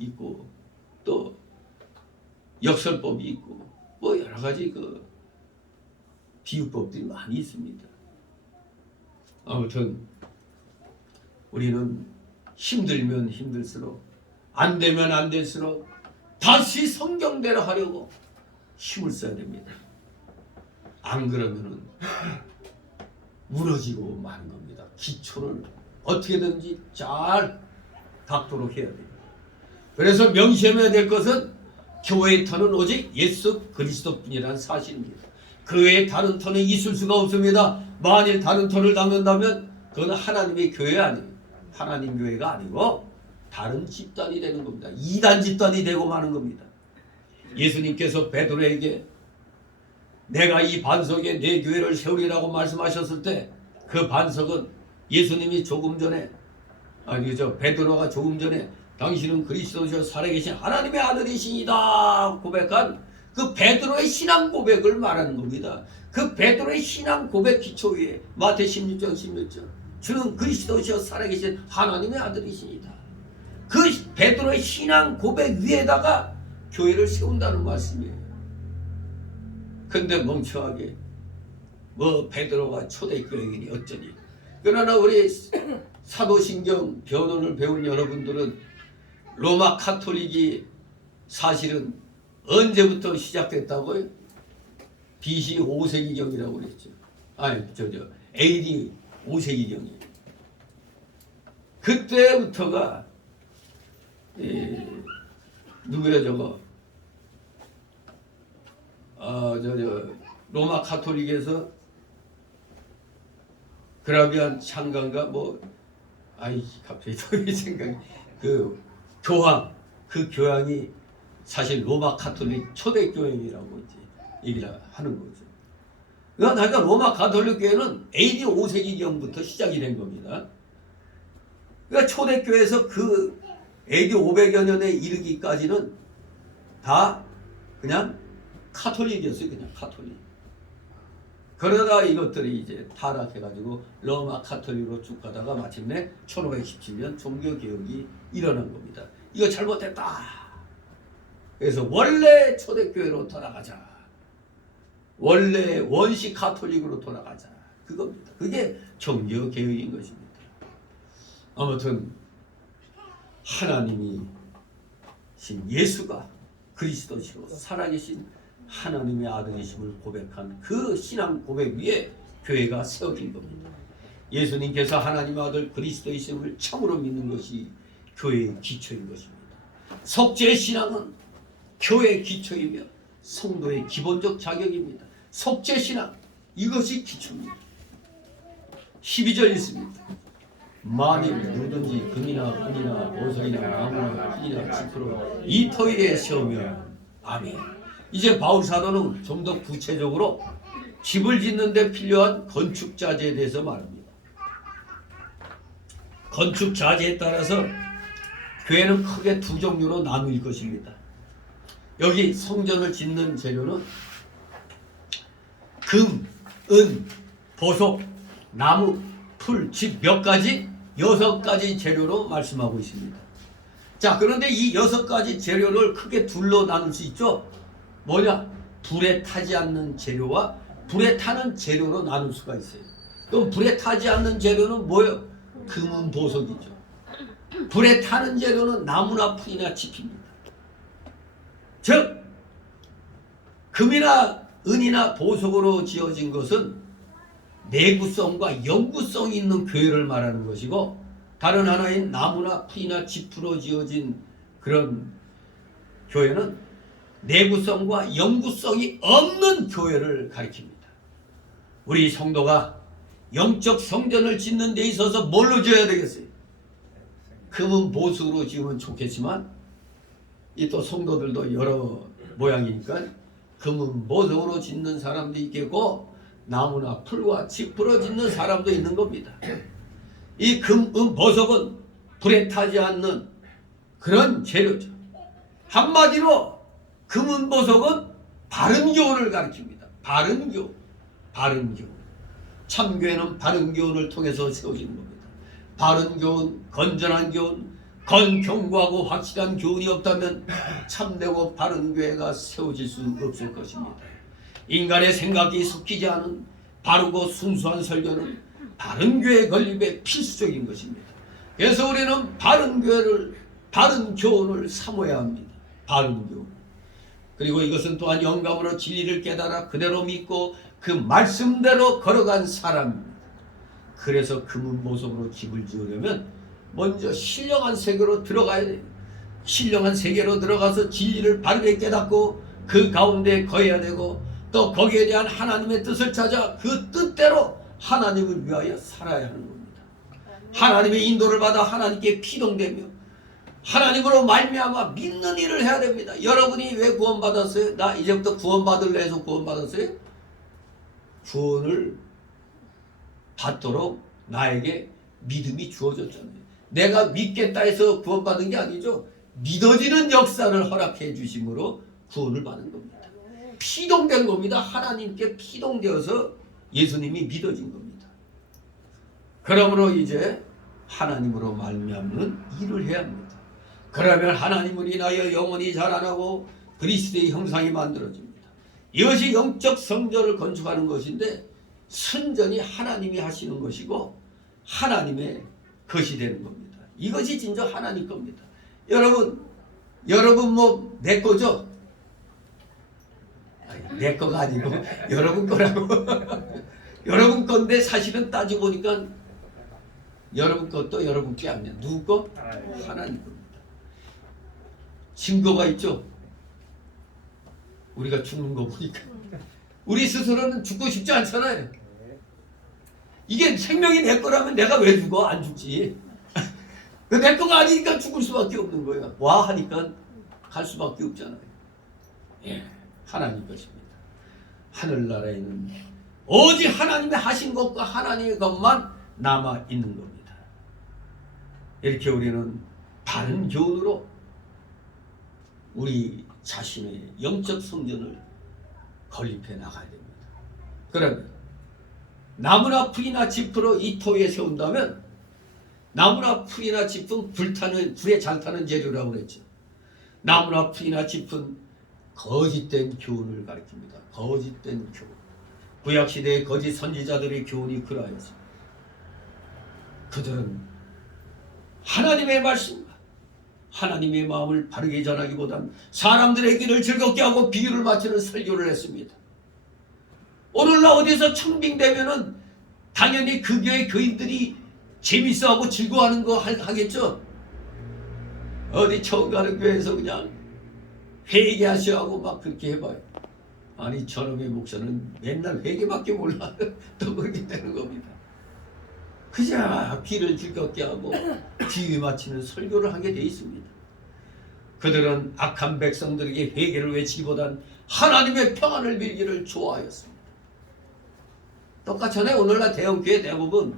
있고 또 역설법이 있고 뭐 여러 가지 그 비유법들이 많이 있습니다. 아무튼 우리는 힘들면 힘들수록 안 되면 안 될수록 다시 성경대로 하려고 힘을 써야 됩니다. 안 그러면은 무너지고 마는 겁니다. 기초를 어떻게든지 잘 닦도록 해야 돼요. 그래서 명심해야 될 것은 교회의 터는 오직 예수 그리스도뿐이라는 사실입니다. 그 외에 다른 터는 있을 수가 없습니다. 만일 다른 터를 닦는다면 그건 하나님의 교회 아니에요. 하나님 교회가 아니고 다른 집단이 되는 겁니다. 이단 집단이 되고 마는 겁니다. 예수님께서 베드로에게 내가 이 반석에 내 교회를 세우리라고 말씀하셨을 때 그 반석은 예수님이 조금 전에 베드로가 조금 전에 당신은 그리스도시여 살아계신 하나님의 아들이시니다 고백한 그 베드로의 신앙 고백을 말하는 겁니다. 그 베드로의 신앙 고백 기초 위에 마태 16장 16절 주는 그리스도시여 살아계신 하나님의 아들이시니다. 그 베드로의 신앙 고백 위에다가 교회를 세운다는 말씀이에요. 근데 멍청하게 뭐 베드로가 초대교회이니 어쩌니. 그러나 우리 사도신경 변론을 배운 여러분들은 로마 카톨릭이 사실은 언제부터 시작됐다고요? BC 5세기경이라고 그랬죠. 아니 AD 5세기경이에요. 그때부터가 누구야 저거 로마 카톨릭에서 그라비안 창간가 뭐 갑자기 또 생각이 그 교황 그 교황이 사실 로마 카톨릭 초대 교회라고 이제 얘기를 하는 거죠. 그러니까 로마 가톨릭 교회는 AD 5세기경부터 시작이 된 겁니다. 그러니까 초대 교회에서 그 AD 500여 년에 이르기까지는 다 그냥 카톨릭이었어요. 그냥 카톨릭. 그러다 이것들이 이제 타락해가지고 로마 카톨릭으로 쭉 가다가 마침내 1517년 종교개혁이 일어난 겁니다. 이거 잘못했다. 그래서 원래 초대교회로 돌아가자. 원래 원시 카톨릭으로 돌아가자. 그겁니다. 그게 종교개혁인 것입니다. 아무튼 하나님이 신 예수가 그리스도시로 살아계신 하나님의 아들이심을 고백한 그 신앙 고백 위에 교회가 세워진 겁니다. 예수님께서 하나님의 아들 그리스도이심을 참으로 믿는 것이 교회의 기초인 것입니다. 속죄의 신앙은 교회의 기초이며 성도의 기본적 자격입니다. 속죄 신앙 이것이 기초입니다. 12절 있습니다. 만일 누구든지 금이나 은이나 보석이나 나무나 흙이나 짚으로 이 터 위에 세우면 아멘. 이제 바울 사도는 좀 더 구체적으로 집을 짓는 데 필요한 건축 자재에 대해서 말합니다. 건축 자재에 따라서 교회는 크게 두 종류로 나눌 것입니다. 여기 성전을 짓는 재료는 금, 은, 보석, 나무, 풀, 집 몇 가지? 6가지 재료로 말씀하고 있습니다. 자, 그런데 이 6가지 재료를 크게 둘로 나눌 수 있죠. 뭐냐? 불에 타지 않는 재료와 불에 타는 재료로 나눌 수가 있어요. 그럼 불에 타지 않는 재료는 뭐예요? 금은 보석이죠. 불에 타는 재료는 나무나 풀이나 짚입니다. 즉 금이나 은이나 보석으로 지어진 것은 내구성과 영구성이 있는 교회를 말하는 것이고, 다른 하나인 나무나 풀이나 짚으로 지어진 그런 교회는 내구성과 영구성이 없는 교회를 가리킵니다. 우리 성도가 영적 성전을 짓는 데 있어서 뭘로 지어야 되겠어요? 금은 보석으로 지으면 좋겠지만 이 또 성도들도 여러 모양이니까 금은 보석으로 짓는 사람도 있겠고 나무나 풀과 짚으로 짓는 사람도 있는 겁니다. 이 금, 은, 보석은 불에 타지 않는 그런 재료죠. 한마디로 금은, 보석은 바른 교훈을 가리킵니다. 바른 교훈, 바른 교훈. 참교회는 바른 교훈을 통해서 세워지는 겁니다. 바른 교훈, 건전한 교훈, 견고하고 확실한 교훈이 없다면 참되고 바른 교회가 세워질 수 없을 것입니다. 인간의 생각이 섞이지 않은 바르고 순수한 설교는 바른 교회 건립에 필수적인 것입니다. 그래서 우리는 바른 교회를, 바른 교훈을 삼아야 합니다. 바른 교훈. 그리고 이것은 또한 영감으로 진리를 깨달아 그대로 믿고 그 말씀대로 걸어간 사람입니다. 그래서 금은 보석으로 집을 지으려면 먼저 신령한 세계로 들어가야 돼요. 신령한 세계로 들어가서 진리를 바르게 깨닫고 그 가운데 거해야 되고, 또 거기에 대한 하나님의 뜻을 찾아 그 뜻대로 하나님을 위하여 살아야 하는 겁니다. 하나님의 인도를 받아 하나님께 피동되며 하나님으로 말미암아 믿는 일을 해야 됩니다. 여러분이 왜 구원받았어요? 나 이제부터 구원받을래 해서 구원받았어요? 구원을 받도록 나에게 믿음이 주어졌잖아요. 내가 믿겠다 해서 구원받은 게 아니죠. 믿어지는 역사를 허락해 주심으로 구원을 받은 겁니다. 피동된 겁니다. 하나님께 피동되어서 예수님이 믿어진 겁니다. 그러므로 이제 하나님으로 말미암는 일을 해야 합니다. 그러면 하나님을 인하여 영원히 자라나고 그리스도의 형상이 만들어집니다. 이것이 영적 성전을 건축하는 것인데 성전이 하나님이 하시는 것이고 하나님의 것이 되는 겁니다. 이것이 진짜 하나님 겁니다. 여러분 뭐 내 거죠? 아니, 내 거가 아니고 여러분 거라고. 여러분 건데 사실은 따지고 보니까 여러분 것도 여러분 게 아니야. 누구 거? 하나님 겁니다. 증거가 있죠? 우리가 죽는 거 보니까 우리 스스로는 죽고 싶지 않잖아요. 이게 생명이 내 거라면 내가 왜 죽어? 안 죽지. 내 거가 아니니까 죽을 수밖에 없는 거예요. 와 하니까 갈 수밖에 없잖아요. 예, 하나님 것입니다. 하늘나라에는 오직 하나님의 하신 것과 하나님의 것만 남아 있는 겁니다. 이렇게 우리는 바른 교훈으로 우리 자신의 영적 성전을 건립해 나가야 됩니다. 그러면 나무나 풀이나 짚으로 이 토에 세운다면 나무나 풀이나 짚은 불에 잘 타는 재료라고 그랬죠. 나무나 풀이나 짚은 거짓된 교훈을 가리킵니다. 거짓된 교훈. 구약시대의 거짓 선지자들의 교훈이 그러하였습니다. 그들은 하나님의 말씀과 하나님의 마음을 바르게 전하기보다는 사람들의 길을 즐겁게 하고 비유를 맞추는 설교를 했습니다. 오늘날 어디서 청빙되면은 당연히 그 교회 교인들이 재밌어하고 즐거워하는 거 하겠죠. 어디 처음 가는 교회에서 그냥 회개하셔 하고 막 그렇게 해봐요. 아니 저놈의 목사는 맨날 회개밖에 몰라. 또 그렇게 되는 겁니다. 그저 귀를 즐겁게 하고 비유 맞추는 설교를 하게 돼 있습니다. 그들은 악한 백성들에게 회개를 외치기보단 하나님의 평안을 빌기를 좋아하였습니다. 똑같잖아요. 오늘날 대형교회 대부분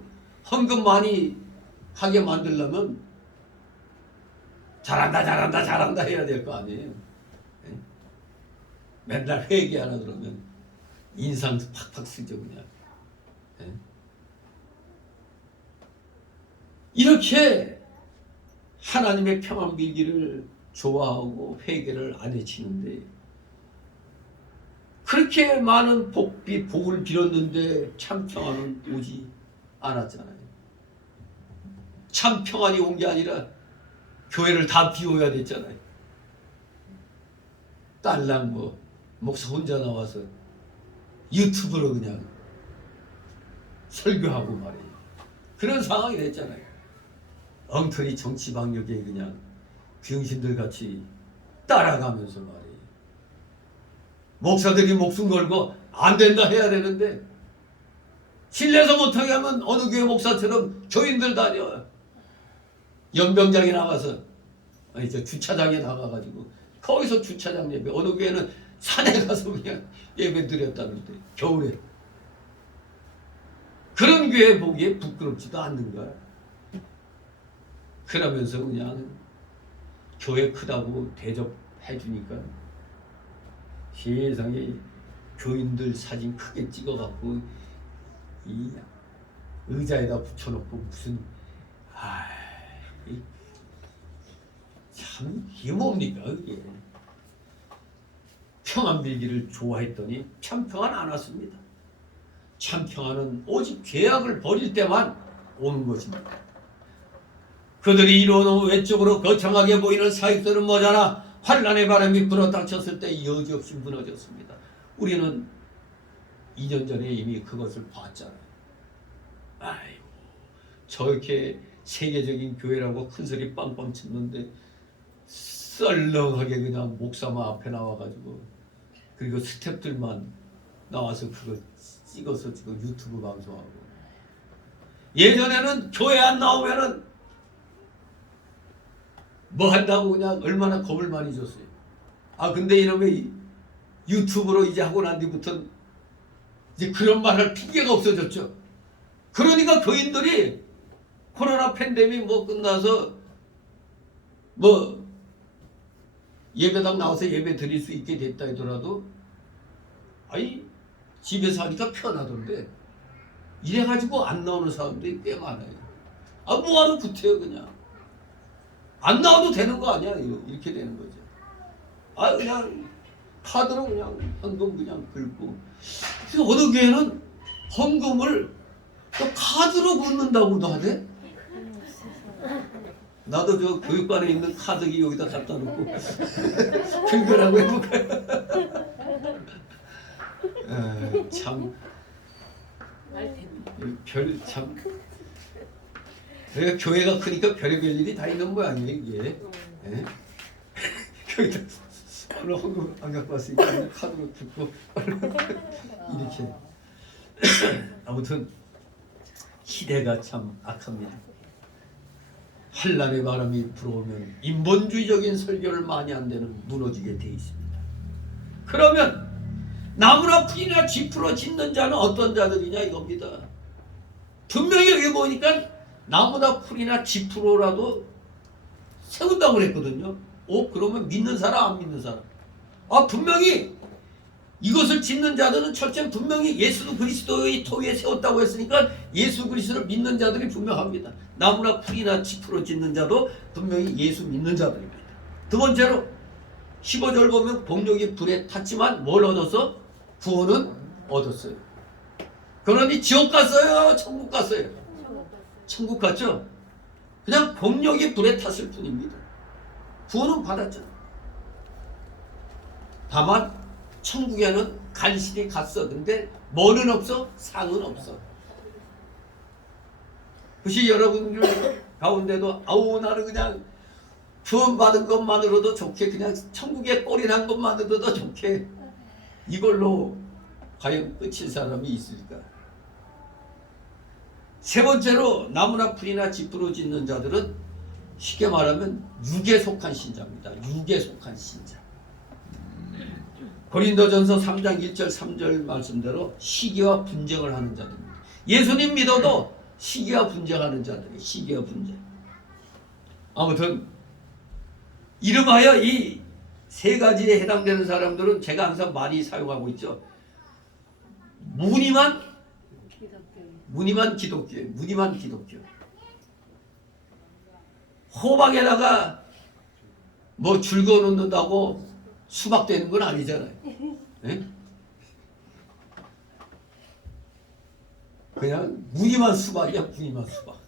헌금 많이 하게 만들려면 잘한다 해야 될 거 아니에요. 네? 맨날 회개하라 그러면 인상 팍팍 쓰죠 그냥. 네? 이렇게 하나님의 평안 빌기를 좋아하고 회개를 안 해치는데 그렇게 많은 복을 빌었는데 참 평안은 오지 않았잖아요. 참 평안이 온 게 아니라 교회를 다 비워야 됐잖아요. 딸랑 목사 혼자 나와서 유튜브로 그냥 설교하고 말이에요. 그런 상황이 됐잖아요. 엉터리 정치 방역에 그냥 병신들 같이 따라가면서 말이에요. 목사들이 목숨 걸고 안 된다 해야 되는데 신뢰서 못하게 하면 어느 교회 목사처럼 교인들 다녀요. 연병장에 나가서 아니 저 주차장에 나가가지고 거기서 주차장 예배, 어느 교회는 산에 가서 그냥 예배 드렸다는데 겨울에 그런 교회 보기에 부끄럽지도 않는 거야. 그러면서 그냥 교회 크다고 대접해 주니까 세상에 교인들 사진 크게 찍어갖고 이 의자에다 붙여놓고 무슨 참 이게 뭡니까 이게. 평안 빌기를 좋아했더니 참 평안 안 왔습니다. 참 평안은 오직 죄악을 버릴 때만 오는 것입니다. 그들이 이루어놓은 외적으로 거창하게 보이는 사익들은 모자라 환란의 바람이 불어닥쳤을 때 여지없이 무너졌습니다. 우리는 2년 전에 이미 그것을 봤잖아요. 아이고 저렇게 세계적인 교회라고 큰소리 빵빵 쳤는데 썰렁하게 그냥 목사만 앞에 나와가지고 그리고 스태프들만 나와서 그거 찍어서 지금 유튜브 방송하고 예전에는 교회 안 나오면은 뭐 한다고 그냥 얼마나 겁을 많이 줬어요. 근데 이놈의 유튜브로 이제 하고 난 뒤부터는 이제 그런 말 할 핑계가 없어졌죠. 그러니까 교인들이 코로나 팬데믹 끝나서 예배당 나와서 예배 드릴 수 있게 됐다 하더라도 아니 집에서 하니까 편하던데 이래가지고 안 나오는 사람들이 꽤 많아요. 아 뭐하러 붙어요 그냥. 안 나와도 되는 거 아니야. 이렇게 되는 거죠. 아 그냥 카드로 그냥 헌금 그냥 긁고. 그래서 어느 교회는 헌금을 또 카드로 붓는다고도 하대. 나도 저 교육관에 있는 카드기 여기다 갖다 놓고 긁으라고 해볼까요? 참 참. 그러니까 교회가 크니까 별의별 일이 다 있는 모양이에요 이게. 예? 여기다 오늘 헌금 안 갖고 왔으니까 그냥 카드로 긁고 이렇게. 아무튼 시대가 참 악합니다. 한란의 바람이 불어오면 인본주의적인 설교를 많이 한 데는 무너지게 돼 있습니다. 그러면 나무나 풀이나 짚으로 짓는 자는 어떤 자들이냐 이겁니다. 분명히 여기 보니까 나무나 풀이나 짚으로라도 세운다고 그랬거든요. 그러면 믿는 사람 안 믿는 사람? 분명히 이것을 짓는 자들은 첫째 분명히 예수 그리스도의 터 위에 세웠다고 했으니까 예수 그리스도를 믿는 자들이 분명합니다. 나무나 풀이나 짚으로 짓는 자도 분명히 예수 믿는 자들입니다. 두 번째로 15절 보면 복력이 불에 탔지만 뭘 얻었어? 구원은 얻었어요. 그러니 지옥 갔어요? 천국 갔어요? 천국 갔죠? 그냥 복력이 불에 탔을 뿐입니다. 구원은 받았죠. 다만 천국에는 간신히 갔어. 근데 뭐는 없어? 상은 없어. 그것이 여러분들 가운데도 나는 그냥 구원 받은 것만으로도 좋게 그냥 천국에 꼴이난 것만으로도 좋게 이걸로 과연 끝인 사람이 있을까? 세 번째로 나무나 풀이나 짚으로 짓는 자들은 쉽게 말하면 육에 속한 신자입니다. 육에 속한 신자. 고린도전서 3장 1절 3절 말씀대로 시기와 분쟁을 하는 자들입니다. 예수님 믿어도 시기와 분쟁하는 자들이 시기와 분쟁. 아무튼 이름하여 이 세 가지에 해당되는 사람들은 제가 항상 많이 사용하고 있죠. 무늬만 기독교예요. 무늬만 기독교. 호박에다가 뭐 줄 그어놓는다고 수박 되는 건 아니잖아요. 네? 그냥 무늬만 수박이야. 무늬만 수박.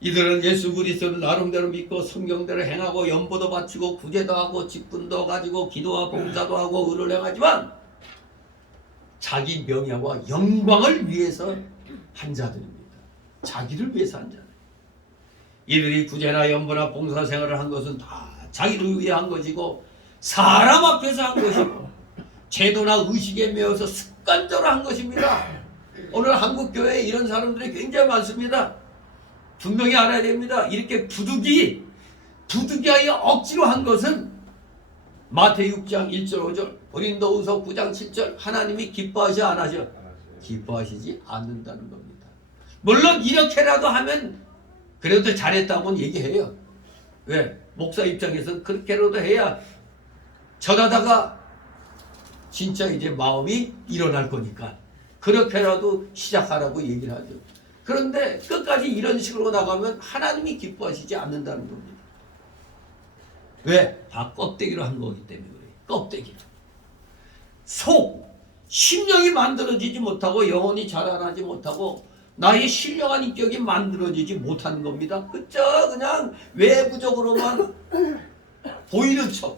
이들은 예수 그리스도를 나름대로 믿고 성경대로 행하고 연보도 바치고 구제도 하고 직분도 가지고 기도와 봉사도 하고 의를 행하지만 자기 명예와 영광을 위해서 한 자들입니다. 자기를 위해서 한 자들. 이들이 구제나 연보나 봉사 생활을 한 것은 다 자기를 위해 한 것이고 사람 앞에서 한 것이고 제도나 의식에 매여서 습관적으로 한 것입니다. 오늘 한국 교회에 이런 사람들이 굉장히 많습니다. 분명히 알아야 됩니다. 이렇게 부득이하여 억지로 한 것은 마태복음 6장 1절 5절 고린도후서 9장 7절 하나님이 기뻐하시 안 하셔? 기뻐하시지 않는다는 겁니다. 물론 이렇게라도 하면 그래도 잘했다고는 얘기해요. 왜? 목사 입장에서는 그렇게라도 해야 전하다가 진짜 이제 마음이 일어날 거니까 그렇게라도 시작하라고 얘기를 하죠. 그런데 끝까지 이런 식으로 나가면 하나님이 기뻐하시지 않는다는 겁니다. 왜? 다 껍데기로 한 거기 때문에 그래요. 껍데기로. 심령이 만들어지지 못하고 영혼이 자라나지 못하고 나의 신령한 인격이 만들어지지 못하는 겁니다. 그저 그냥 외부적으로만 보이는 척,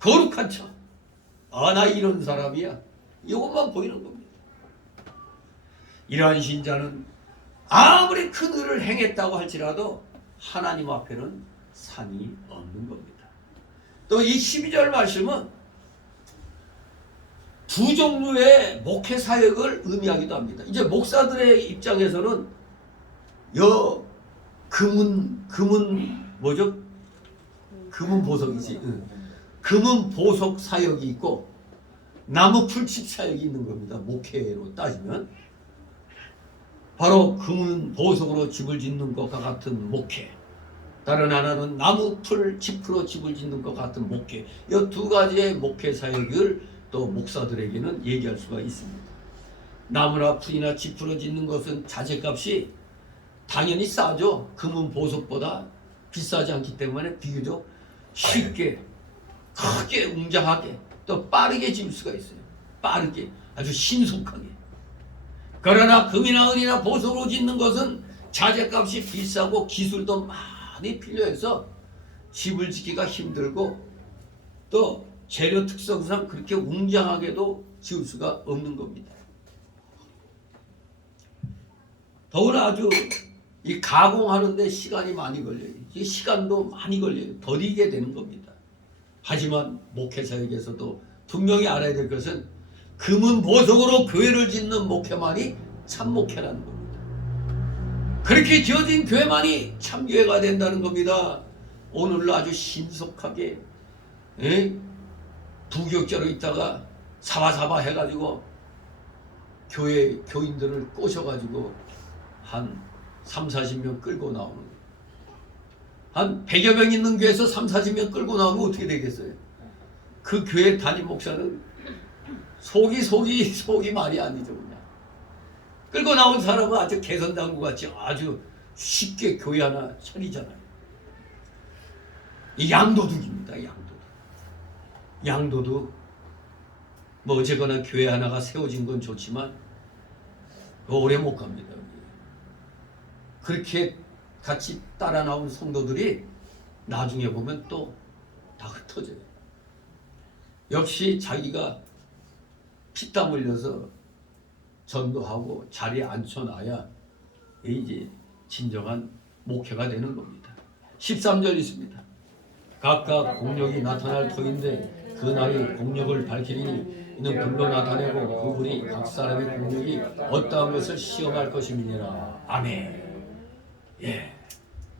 거룩한 척. 나 이런 사람이야. 이것만 보이는 겁니다. 이러한 신자는 아무리 큰 의를 행했다고 할지라도 하나님 앞에는 상이 없는 겁니다. 또 이 12절 말씀은 두 종류의 목회 사역을 의미하기도 합니다. 이제 목사들의 입장에서는 금은 뭐죠? 금은 보석이지. 금은 보석 사역이 있고 나무 풀칩 사역이 있는 겁니다. 목회로 따지면 바로 금은 보석으로 집을 짓는 것과 같은 목회. 다른 하나는 나무 풀 짚으로 집을 짓는 것 같은 목회. 이 두 가지의 목회 사역을 또 목사들에게는 얘기할 수가 있습니다. 나무나 풀이나 지푸러 짓는 것은 자재값이 당연히 싸죠. 금은 보석보다 비싸지 않기 때문에 비교적 쉽게, 크게, 웅장하게, 또 빠르게 지을 수가 있어요. 빠르게, 아주 신속하게. 그러나 금이나 은이나 보석으로 짓는 것은 자재값이 비싸고 기술도 많이 필요해서 집을 짓기가 힘들고 또 재료 특성상 그렇게 웅장하게도 지을 수가 없는 겁니다. 더구나 아주 이 가공하는데 시간이 많이 걸려요. 이 시간도 많이 걸려요. 더디게 되는 겁니다. 하지만 목회자에게서도 분명히 알아야 될 것은 금은 보석으로 교회를 짓는 목회만이 참 목회라는 겁니다. 그렇게 지어진 교회만이 참 교회가 된다는 겁니다. 오늘날 아주 신속하게 부격자로 있다가 사바사바 해가지고 교회 교인들을 꼬셔가지고 한 30-40명 끌고 나오는 거예요. 한 100여 명 있는 교회에서 30-40명 끌고 나오면 어떻게 되겠어요? 그 교회 담임 목사는 속이 말이 아니죠. 그냥 끌고 나온 사람은 아주 개선당구 같이 아주 쉽게 교회 하나 차리잖아요. 이 양도둑입니다. 양도둑. 뭐 어쨌거나 교회 하나가 세워진 건 좋지만 오래 못 갑니다. 그렇게 같이 따라 나온 성도들이 나중에 보면 또 다 흩어져요. 역시 자기가 피땀 흘려서 전도하고 자리에 앉혀놔야 이제 진정한 목회가 되는 겁니다. 13절 있습니다. 각각 공력이 나타날 터인데 그 날이 공력을 밝히리니 이는 불로 나타내고 그 불이 각 사람의 공력이 어떠한 것을 시험할 것임이니라. 아멘. 예,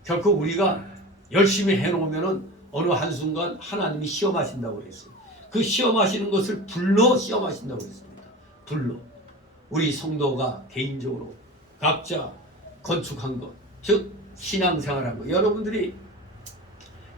결코 우리가 열심히 해놓으면은 어느 한순간 하나님이 시험하신다고 했어요. 그 시험하시는 것을 불로 시험하신다고 했습니다. 불로. 우리 성도가 개인적으로 각자 건축한 것, 즉 신앙생활한 것, 여러분들이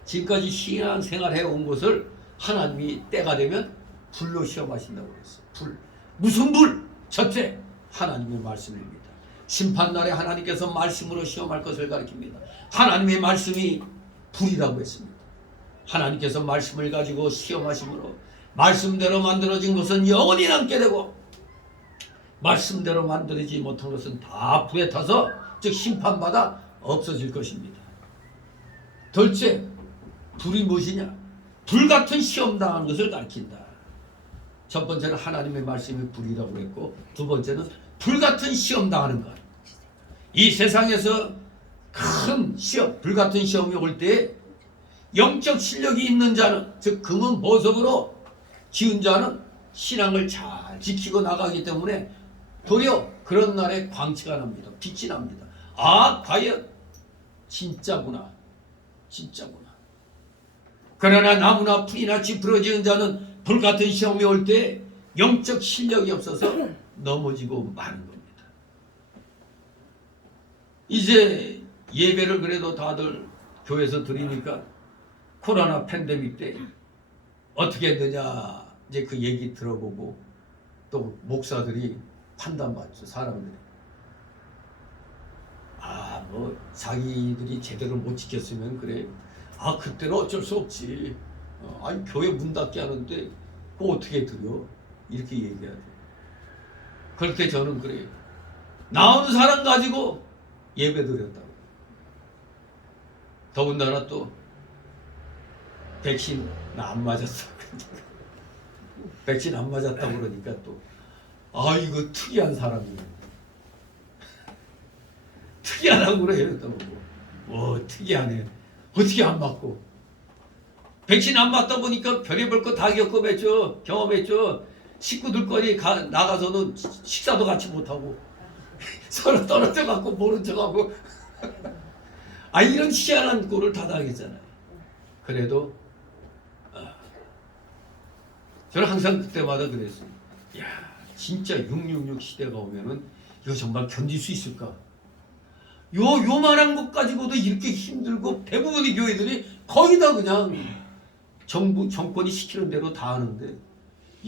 지금까지 신앙생활 해온 것을 하나님이 때가 되면 불로 시험하신다고 했어요. 불. 무슨 불? 첫째, 하나님의 말씀입니다. 심판날에 하나님께서 말씀으로 시험할 것을 가리킵니다. 하나님의 말씀이 불이라고 했습니다. 하나님께서 말씀을 가지고 시험하심으로 말씀대로 만들어진 것은 영원히 남게 되고 말씀대로 만들어지지 못한 것은 다 불에 타서 즉 심판받아 없어질 것입니다. 둘째, 불이 무엇이냐? 불같은 시험당하는 것을 가리킨다. 첫 번째는 하나님의 말씀이 불이라고 했고 두 번째는 불같은 시험당하는 것. 이 세상에서 큰 시험, 불같은 시험이 올 때 영적 실력이 있는 자는 즉 금은 보석으로 지은 자는 신앙을 잘 지키고 나가기 때문에 도리어 그런 날에 광채가 납니다. 빛이 납니다. 아, 과연 진짜구나. 그러나 나무나 풀이나 지푸러 지은 자는 불같은 시험이 올 때 영적 실력이 없어서 넘어지고 마는 겁니다. 이제 예배를 그래도 다들 교회에서 드리니까 코로나 팬데믹 때 어떻게 했느냐 이제 그 얘기 들어보고 또 목사들이 판단받죠. 사람들이 뭐 자기들이 제대로 못 지켰으면 그래. 그때는 어쩔 수 없지. 아니 교회 문 닫게 하는데 그거 어떻게 드려? 이렇게 얘기하죠. 그럴 때 저는 그래요. 나오는 사람 가지고 예배 드렸다고. 더군다나 또 백신 안 맞았어. 백신 안 맞았다고 그러니까 또 이거 특이한 사람이네. 특이하다고 그래요. 또 특이하네. 어떻게 안 맞고. 백신 안 맞다 보니까 별의별 거 다 겪어봤죠. 경험했죠. 식구들끼리 나가서는 식사도 같이 못하고 서로 떨어져 갖고 모른 척하고 이런 희한한 꼴을 다 당했잖아요. 그래도 저는 항상 그때마다 그랬어요. 야, 진짜 666 시대가 오면은 이거 정말 견딜 수 있을까? 요만한 것 가지고도 이렇게 힘들고 대부분의 교회들이 거의 다 그냥 정권이 시키는 대로 다 하는데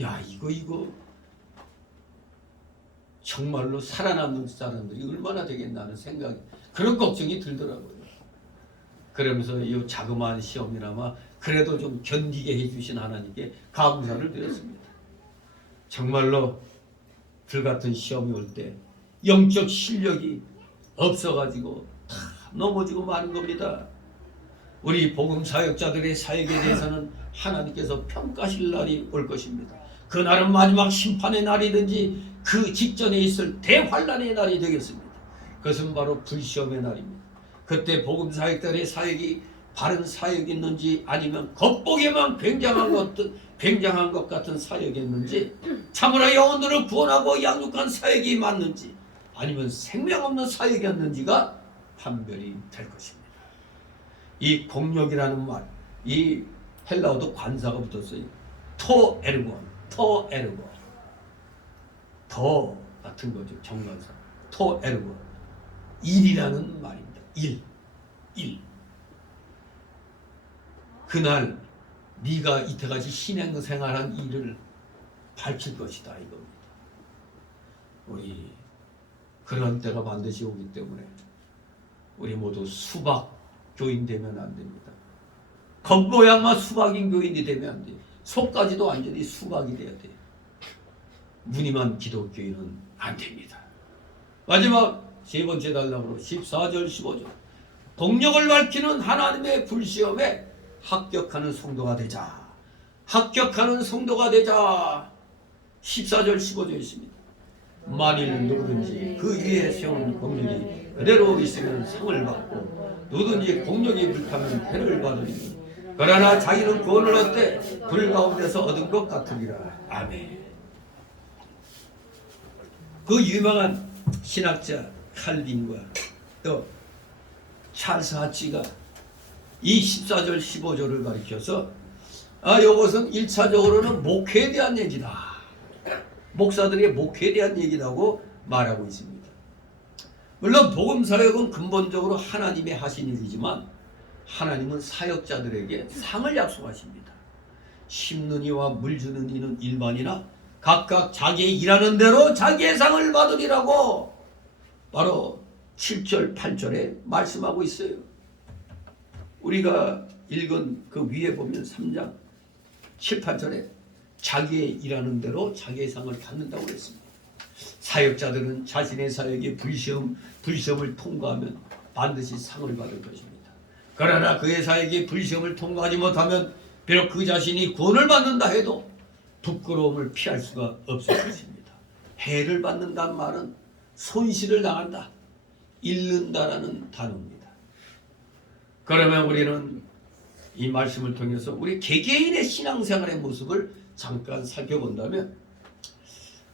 야, 이거 정말로 살아남는 사람들이 얼마나 되겠나는 생각이, 그런 걱정이 들더라고요. 그러면서 이 자그마한 시험이나마 그래도 좀 견디게 해주신 하나님께 감사를 드렸습니다. 정말로 불같은 시험이 올 때 영적 실력이 없어가지고 다 넘어지고 마는 겁니다. 우리 복음 사역자들의 사역에 대해서는 하나님께서 평가하실 날이 올 것입니다. 그날은 마지막 심판의 날이든지 그 직전에 있을 대환란의 날이 되겠습니다. 그것은 바로 불시험의 날입니다. 그때 복음 사역자들의 사역이 바른 사역이었는지, 아니면 겉보기에만 굉장한 것 같은 사역이었는지, 참으로 영혼들을 구원하고 양육한 사역이 맞는지, 아니면 생명 없는 사역이었는지가 판별이 될 것입니다. 이 공력이라는 말, 이 헬라어도 관사가 붙었어요. 토 에르곤, 더 같은 거죠. 정관사. 토 에르곤, 일이라는 말입니다. 일. 그날 네가 이때까지 신앙생활한 일을 밝힐 것이다, 이겁니다. 우리 그런 때가 반드시 오기 때문에 우리 모두 수박 교인 되면 안 됩니다. 겉모양만 수박인 교인이 되면 안 돼요. 속까지도 완전히 수박이 돼야 돼요. 무늬만 기독교인은 안 됩니다. 마지막 세 번째 단락으로 14절 15절, 동력을 밝히는 하나님의 불시험에 합격하는 성도가 되자. 14절 15절 있습니다. 만일 누구든지 그 위에 세운 공력이 그대로 있으면 상을 받고, 누구든지 공력이 불타면 해를 받으리니, 그러나 자기는 구원을 얻되 불 가운데서 얻은 것 같으리라. 아멘. 그 유명한 신학자 칼빈과 또 찰스 하치가 이 14절 15절을 가리켜서 이것은 1차적으로는 목회에 대한 얘기다, 목사들의 목회에 대한 얘기라고 말하고 있습니다. 물론 복음사역은 근본적으로 하나님의 하신 일이지만, 하나님은 사역자들에게 상을 약속하십니다. 심는 이와 물 주는 이는 일반이나 각각 자기의 일하는 대로 자기의 상을 받으리라고 바로 7절 8절에 말씀하고 있어요. 우리가 읽은 그 위에 보면 3장 7, 8절에 자기의 일하는 대로 자기의 상을 받는다고 했습니다. 사역자들은 자신의 사역에 불시험을 통과하면 반드시 상을 받을 것입니다. 그러나 그의 사역에 불시험을 통과하지 못하면 비록 그 자신이 구원을 받는다 해도 부끄러움을 피할 수가 없을 것입니다. 해를 받는다는 말은 손실을 당한다, 잃는다라는 단어입니다. 그러면 우리는 이 말씀을 통해서 우리 개개인의 신앙생활의 모습을 잠깐 살펴본다면,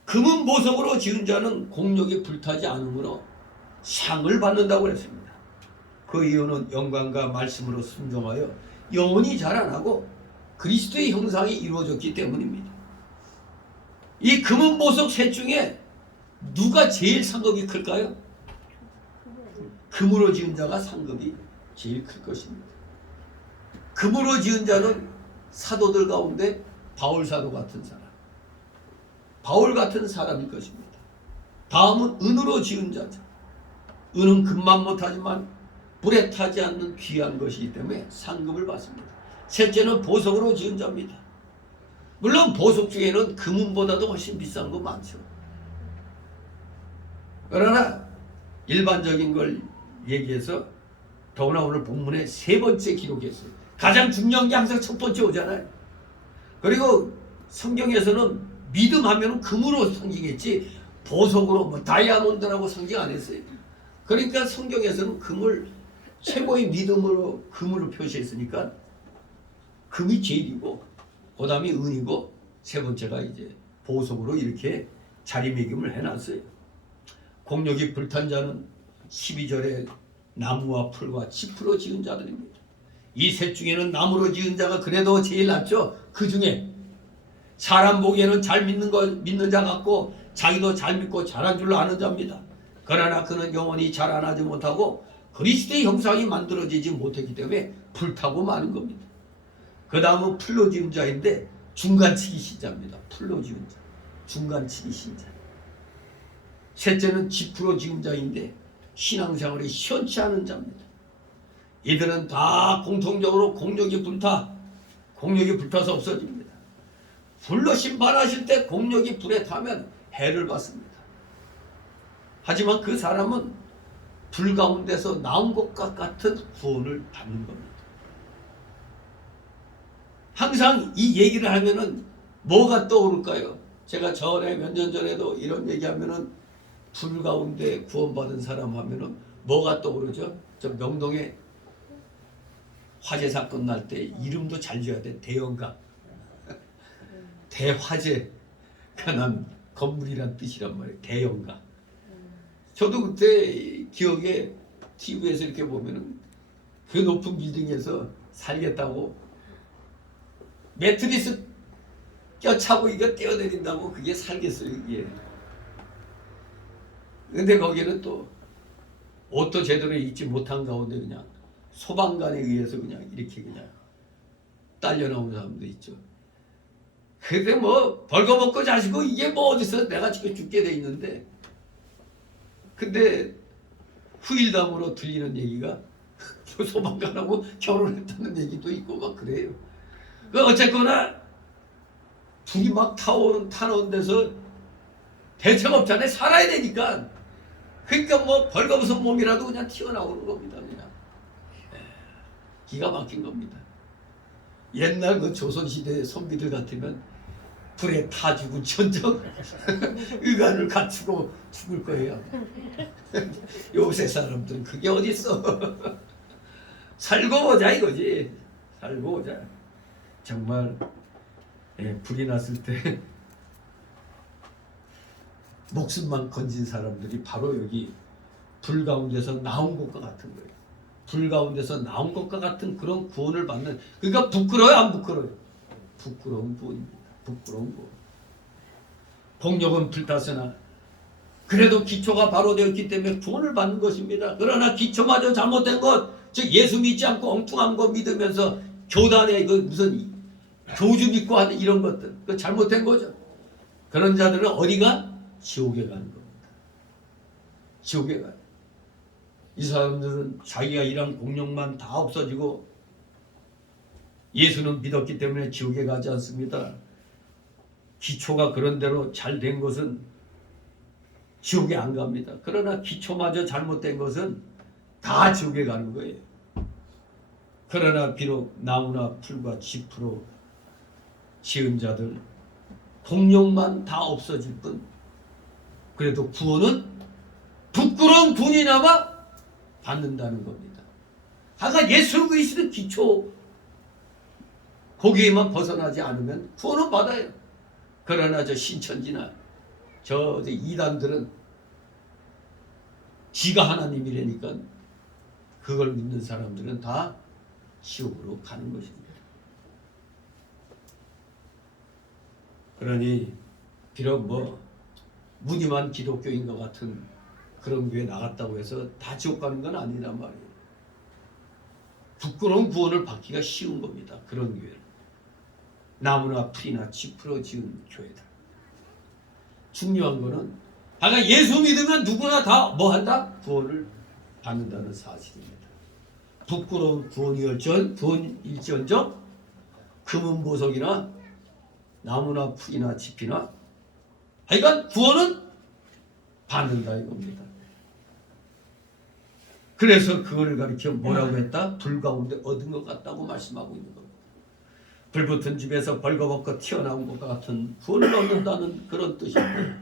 금은 보석으로 지은 자는 공력이 불타지 않으므로 상을 받는다고 했습니다. 그 이유는 영광과 말씀으로 순종하여 영혼이 자라나고 그리스도의 형상이 이루어졌기 때문입니다. 이 금은 보석 셋 중에 누가 제일 상급이 클까요? 금으로 지은 자가 상급이 제일 클 것입니다. 금으로 지은 자는 사도들 가운데 바울 사도 같은 사람, 바울 같은 사람일 것입니다. 다음은 은으로 지은 자죠. 은은 금만 못하지만 불에 타지 않는 귀한 것이기 때문에 상급을 받습니다. 셋째는 보석으로 지은 자입니다. 물론 보석 중에는 금은보다도 훨씬 비싼 거 많죠. 그러나 일반적인 걸 얘기해서, 더구나 오늘 본문에 세 번째 기록했어요. 가장 중요한 게 항상 첫 번째 오잖아요. 그리고 성경에서는 믿음하면 금으로 상징했지 보석으로 뭐 다이아몬드라고 상징 안 했어요. 그러니까 성경에서는 금을 최고의 믿음으로 금으로 표시했으니까 금이 제일이고, 그 다음이 은이고, 세 번째가 이제 보석으로 이렇게 자리매김을 해놨어요. 공력이 불탄 자는 12절에 나무와 풀과 짚으로 지은 자들입니다. 이 셋 중에는 나무로 지은 자가 그래도 제일 낫죠. 그 중에 사람 보기에는 잘 믿는 자 같고 자기도 잘 믿고 잘한 줄로 아는 자입니다. 그러나 그는 영원히 자라나지 못하고 그리스도의 형상이 만들어지지 못했기 때문에 불타고 마는 겁니다. 그 다음은 풀로 지은 자인데, 중간치기 신자입니다. 풀로 지은 자, 중간치기 신자. 셋째는 지푸로 지은 자인데 신앙생활이 시원치 않은 자입니다. 이들은 다 공통적으로 공력이 불타서 없어집니다. 불로 심판하실 때 공력이 불에 타면 해를 받습니다. 하지만 그 사람은 불 가운데서 나온 것과 같은 구원을 받는 겁니다. 항상 이 얘기를 하면은 뭐가 떠오를까요? 제가 전에 몇 년 전에도 이런 얘기하면은 불 가운데 구원받은 사람 하면은 뭐가 떠오르죠? 저 명동에 화재 사건 날 때 이름도 잘 지어야 돼. 대형가. 대화재가 난 건물이란 뜻이란 말이에요. 대형가. 저도 그때 기억에 TV에서 이렇게 보면은 그 높은 빌딩에서 살겠다고 매트리스 껴차고 이거 떼어내린다고 그게 살겠어요, 이게. 근데 거기는 또 옷도 제대로 입지 못한 가운데 그냥 소방관에 의해서 그냥 이렇게 그냥 딸려 나온 사람도 있죠. 근데 뭐 벌거벗고 자시고 이게 뭐 어디서 내가 지금 죽게 돼 있는데, 근데 후일담으로 들리는 얘기가 소방관하고 결혼했다는 얘기도 있고 막 그래요. 그 어쨌거나 불이 막 타오는 데서 대책 없잖아요. 살아야 되니까. 그러니까 뭐 벌거벗은 몸이라도 그냥 튀어나오는 겁니다. 그냥 기가 막힌 겁니다. 옛날 그 조선시대 선비들 같으면 불에 타 죽은 천적 의관을 갖추고 죽을 거예요. 요새 사람들은 그게 어딨어. 살고 보자 이거지. 살고 보자. 정말 불이 났을 때 목숨만 건진 사람들이 바로 여기 불 가운데서 나온 것과 같은 거예요. 불 가운데서 나온 것과 같은 그런 구원을 받는, 그러니까 부끄러워요 안 부끄러워요? 부끄러운 구원입니다. 부끄러운 구원. 공력은 불탔으나 그래도 기초가 바로 되었기 때문에 구원을 받는 것입니다. 그러나 기초마저 잘못된 것, 즉 예수 믿지 않고 엉뚱한 거 믿으면서 교단에 그 무슨 교주 믿고 하는 이런 것들, 그 잘못된 거죠. 그런 자들은 어디가? 지옥에 가는 겁니다. 지옥에 가요. 이 사람들은 자기가 일한 공력만 다 없어지고 예수는 믿었기 때문에 지옥에 가지 않습니다. 기초가 그런 대로 잘 된 것은 지옥에 안 갑니다. 그러나 기초마저 잘못된 것은 다 지옥에 가는 거예요. 그러나 비록 나무나 풀과 지푸로 지은 자들 공력만 다 없어질 뿐 그래도 구원은 부끄러운 분이나마 받는다는 겁니다. 아까 예수 그리스도 기초 거기에만 벗어나지 않으면 구원은 받아요. 그러나 저 신천지나 저 이단들은 지가 하나님이라니까 그걸 믿는 사람들은 다 지옥으로 가는 것입니다. 그러니 비록 뭐 무늬만 기독교인 것 같은 그런 교회 나갔다고 해서 다 지옥 가는 건 아니란 말이에요. 부끄러운 구원을 받기가 쉬운 겁니다. 그런 교회는. 나무나 풀이나 지푸로 지은 교회다. 중요한 거는 아까 예수 믿으면 누구나 다 뭐 한다? 구원을 받는다는 사실입니다. 부끄러운 구원일지언정 금은 보석이나 나무나 풀이나 지피나 하여간 구원은 받는다 이겁니다. 그래서 그거를 가리켜 뭐라고 했다? 불 가운데 얻은 것 같다고 말씀하고 있는 겁니다. 불붙은 집에서 벌거벗고 튀어나온 것과 같은 구원을 얻는다는 그런 뜻입니다.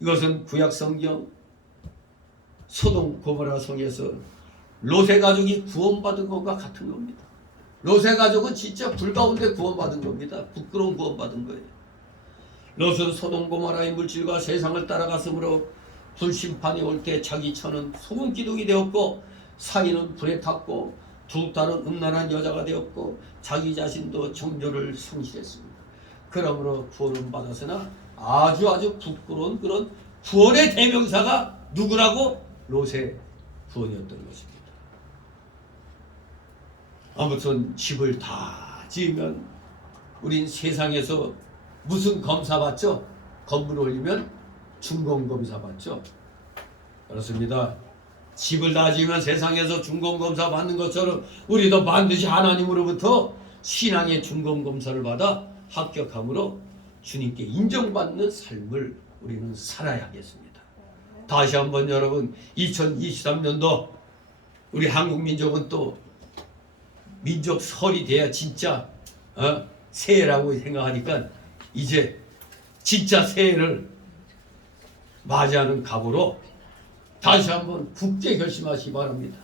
이것은 구약 성경 소돔 고모라 성에서 롯의 가족이 구원받은 것과 같은 겁니다. 롯의 가족은 진짜 불 가운데 구원받은 겁니다. 부끄러운 구원받은 거예요. 롯은 소돔 고모라의 물질과 세상을 따라갔으므로 불심판이 올 때 자기 처는 소금 기둥이 되었고 사위는 불에 탔고 두 딸은 음란한 여자가 되었고 자기 자신도 정죄를 성실했습니다. 그러므로 구원은 받았으나 아주 부끄러운 그런 구원의 대명사가 누구라고? 롯의 구원이었던 것입니다. 아무튼 집을 다 지으면 우린 세상에서 무슨 검사 받죠? 건물 올리면 중공검사 받죠. 그렇습니다. 집을 다 지으면 세상에서 중공검사 받는 것처럼 우리도 반드시 하나님으로부터 신앙의 중공검사를 받아 합격함으로 주님께 인정받는 삶을 우리는 살아야 하겠습니다. 다시 한번 여러분, 2023년도 우리 한국 민족은 또 민족 설이 돼야 진짜 새해라고 생각하니까 이제 진짜 새해를 맞이하는 각오로 다시 한번 굳게 결심하시기 바랍니다.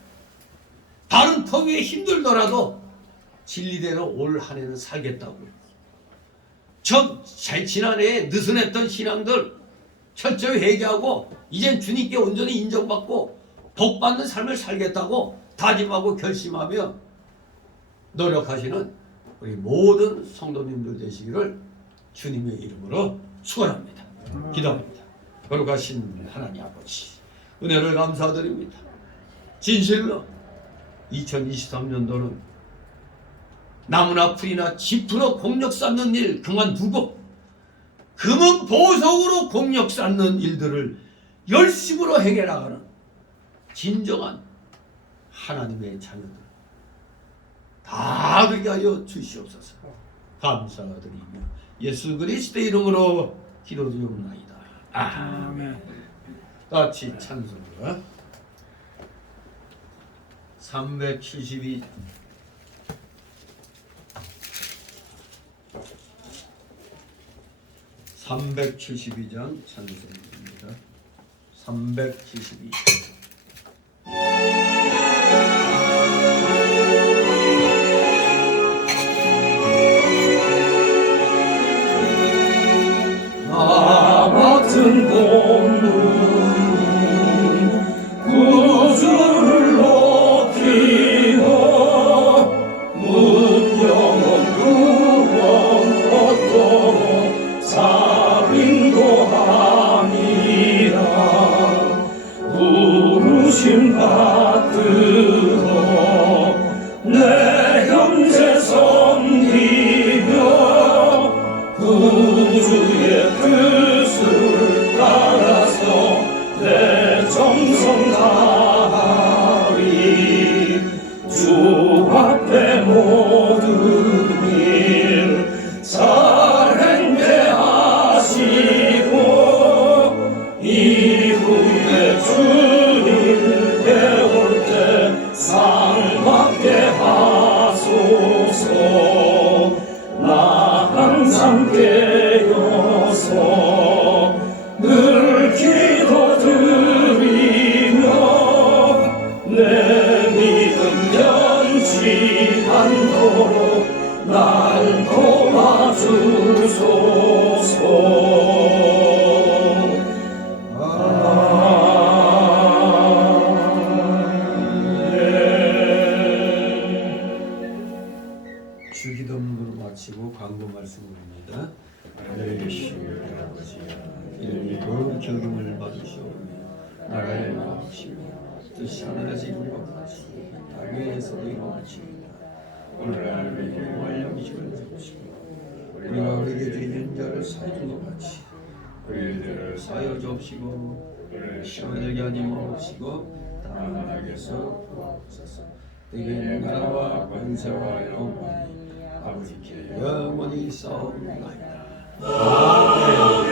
다른 터 위에 힘들더라도 진리대로 올 한 해는 살겠다고요. 지난해에 느슨했던 신앙들 철저히 회개하고 이젠 주님께 온전히 인정받고 복받는 삶을 살겠다고 다짐하고 결심하며 노력하시는 우리 모든 성도님들 되시기를 주님의 이름으로 축원합니다. 기도합니다. 거룩하신 하나님 아버지, 은혜를 감사드립니다. 진실로 2023년도는 나무나 풀이나 짚으로 공력 쌓는 일 그만두고 금은 보석으로 공력 쌓는 일들을 열심으로 해결하는 진정한 하나님의 자녀들 다 되게 하여 주시옵소서. 감사드리며 예수 그리스도의 이름으로 기도드리옵나이다. 아멘. 같이 찬송가 372 372장 찬송입니다. 372 나 같은 본문 구주를 높이며 문명은 구원 얻도록 살인도함이라 부르심 받들어 내 형제 섬기며 구주의 뜻을 따라서 내 정성 다하리 주 앞에 모든 일 살행케 하시고 이후에 주님 배울 때 상 받게 하소서. 나 항상 깨어서 늘 기도드리며 내 믿음 변치 않도록 날 도와주소서. 주기도문으로 마치고 광고 말씀입니다. 하늘에 계신 아버지, 이름으로 기름을 받으시오며 나라의 마음이시며 뜻이 하늘에서 이룬 것 같이 땅에서도 이루어지이다. 오늘날 우리에게 구할 양식을 주시고 우리가 우리에게 죄진 자를 사하여 준 것 같이 우리들을 사하여 주옵시고 우리를 시험에 들게 하지 마옵시고 다만 악에서 구하옵소서. 내게 나라와 권세와 영광이 아버지께 영원히 싸움나이다. 아멘.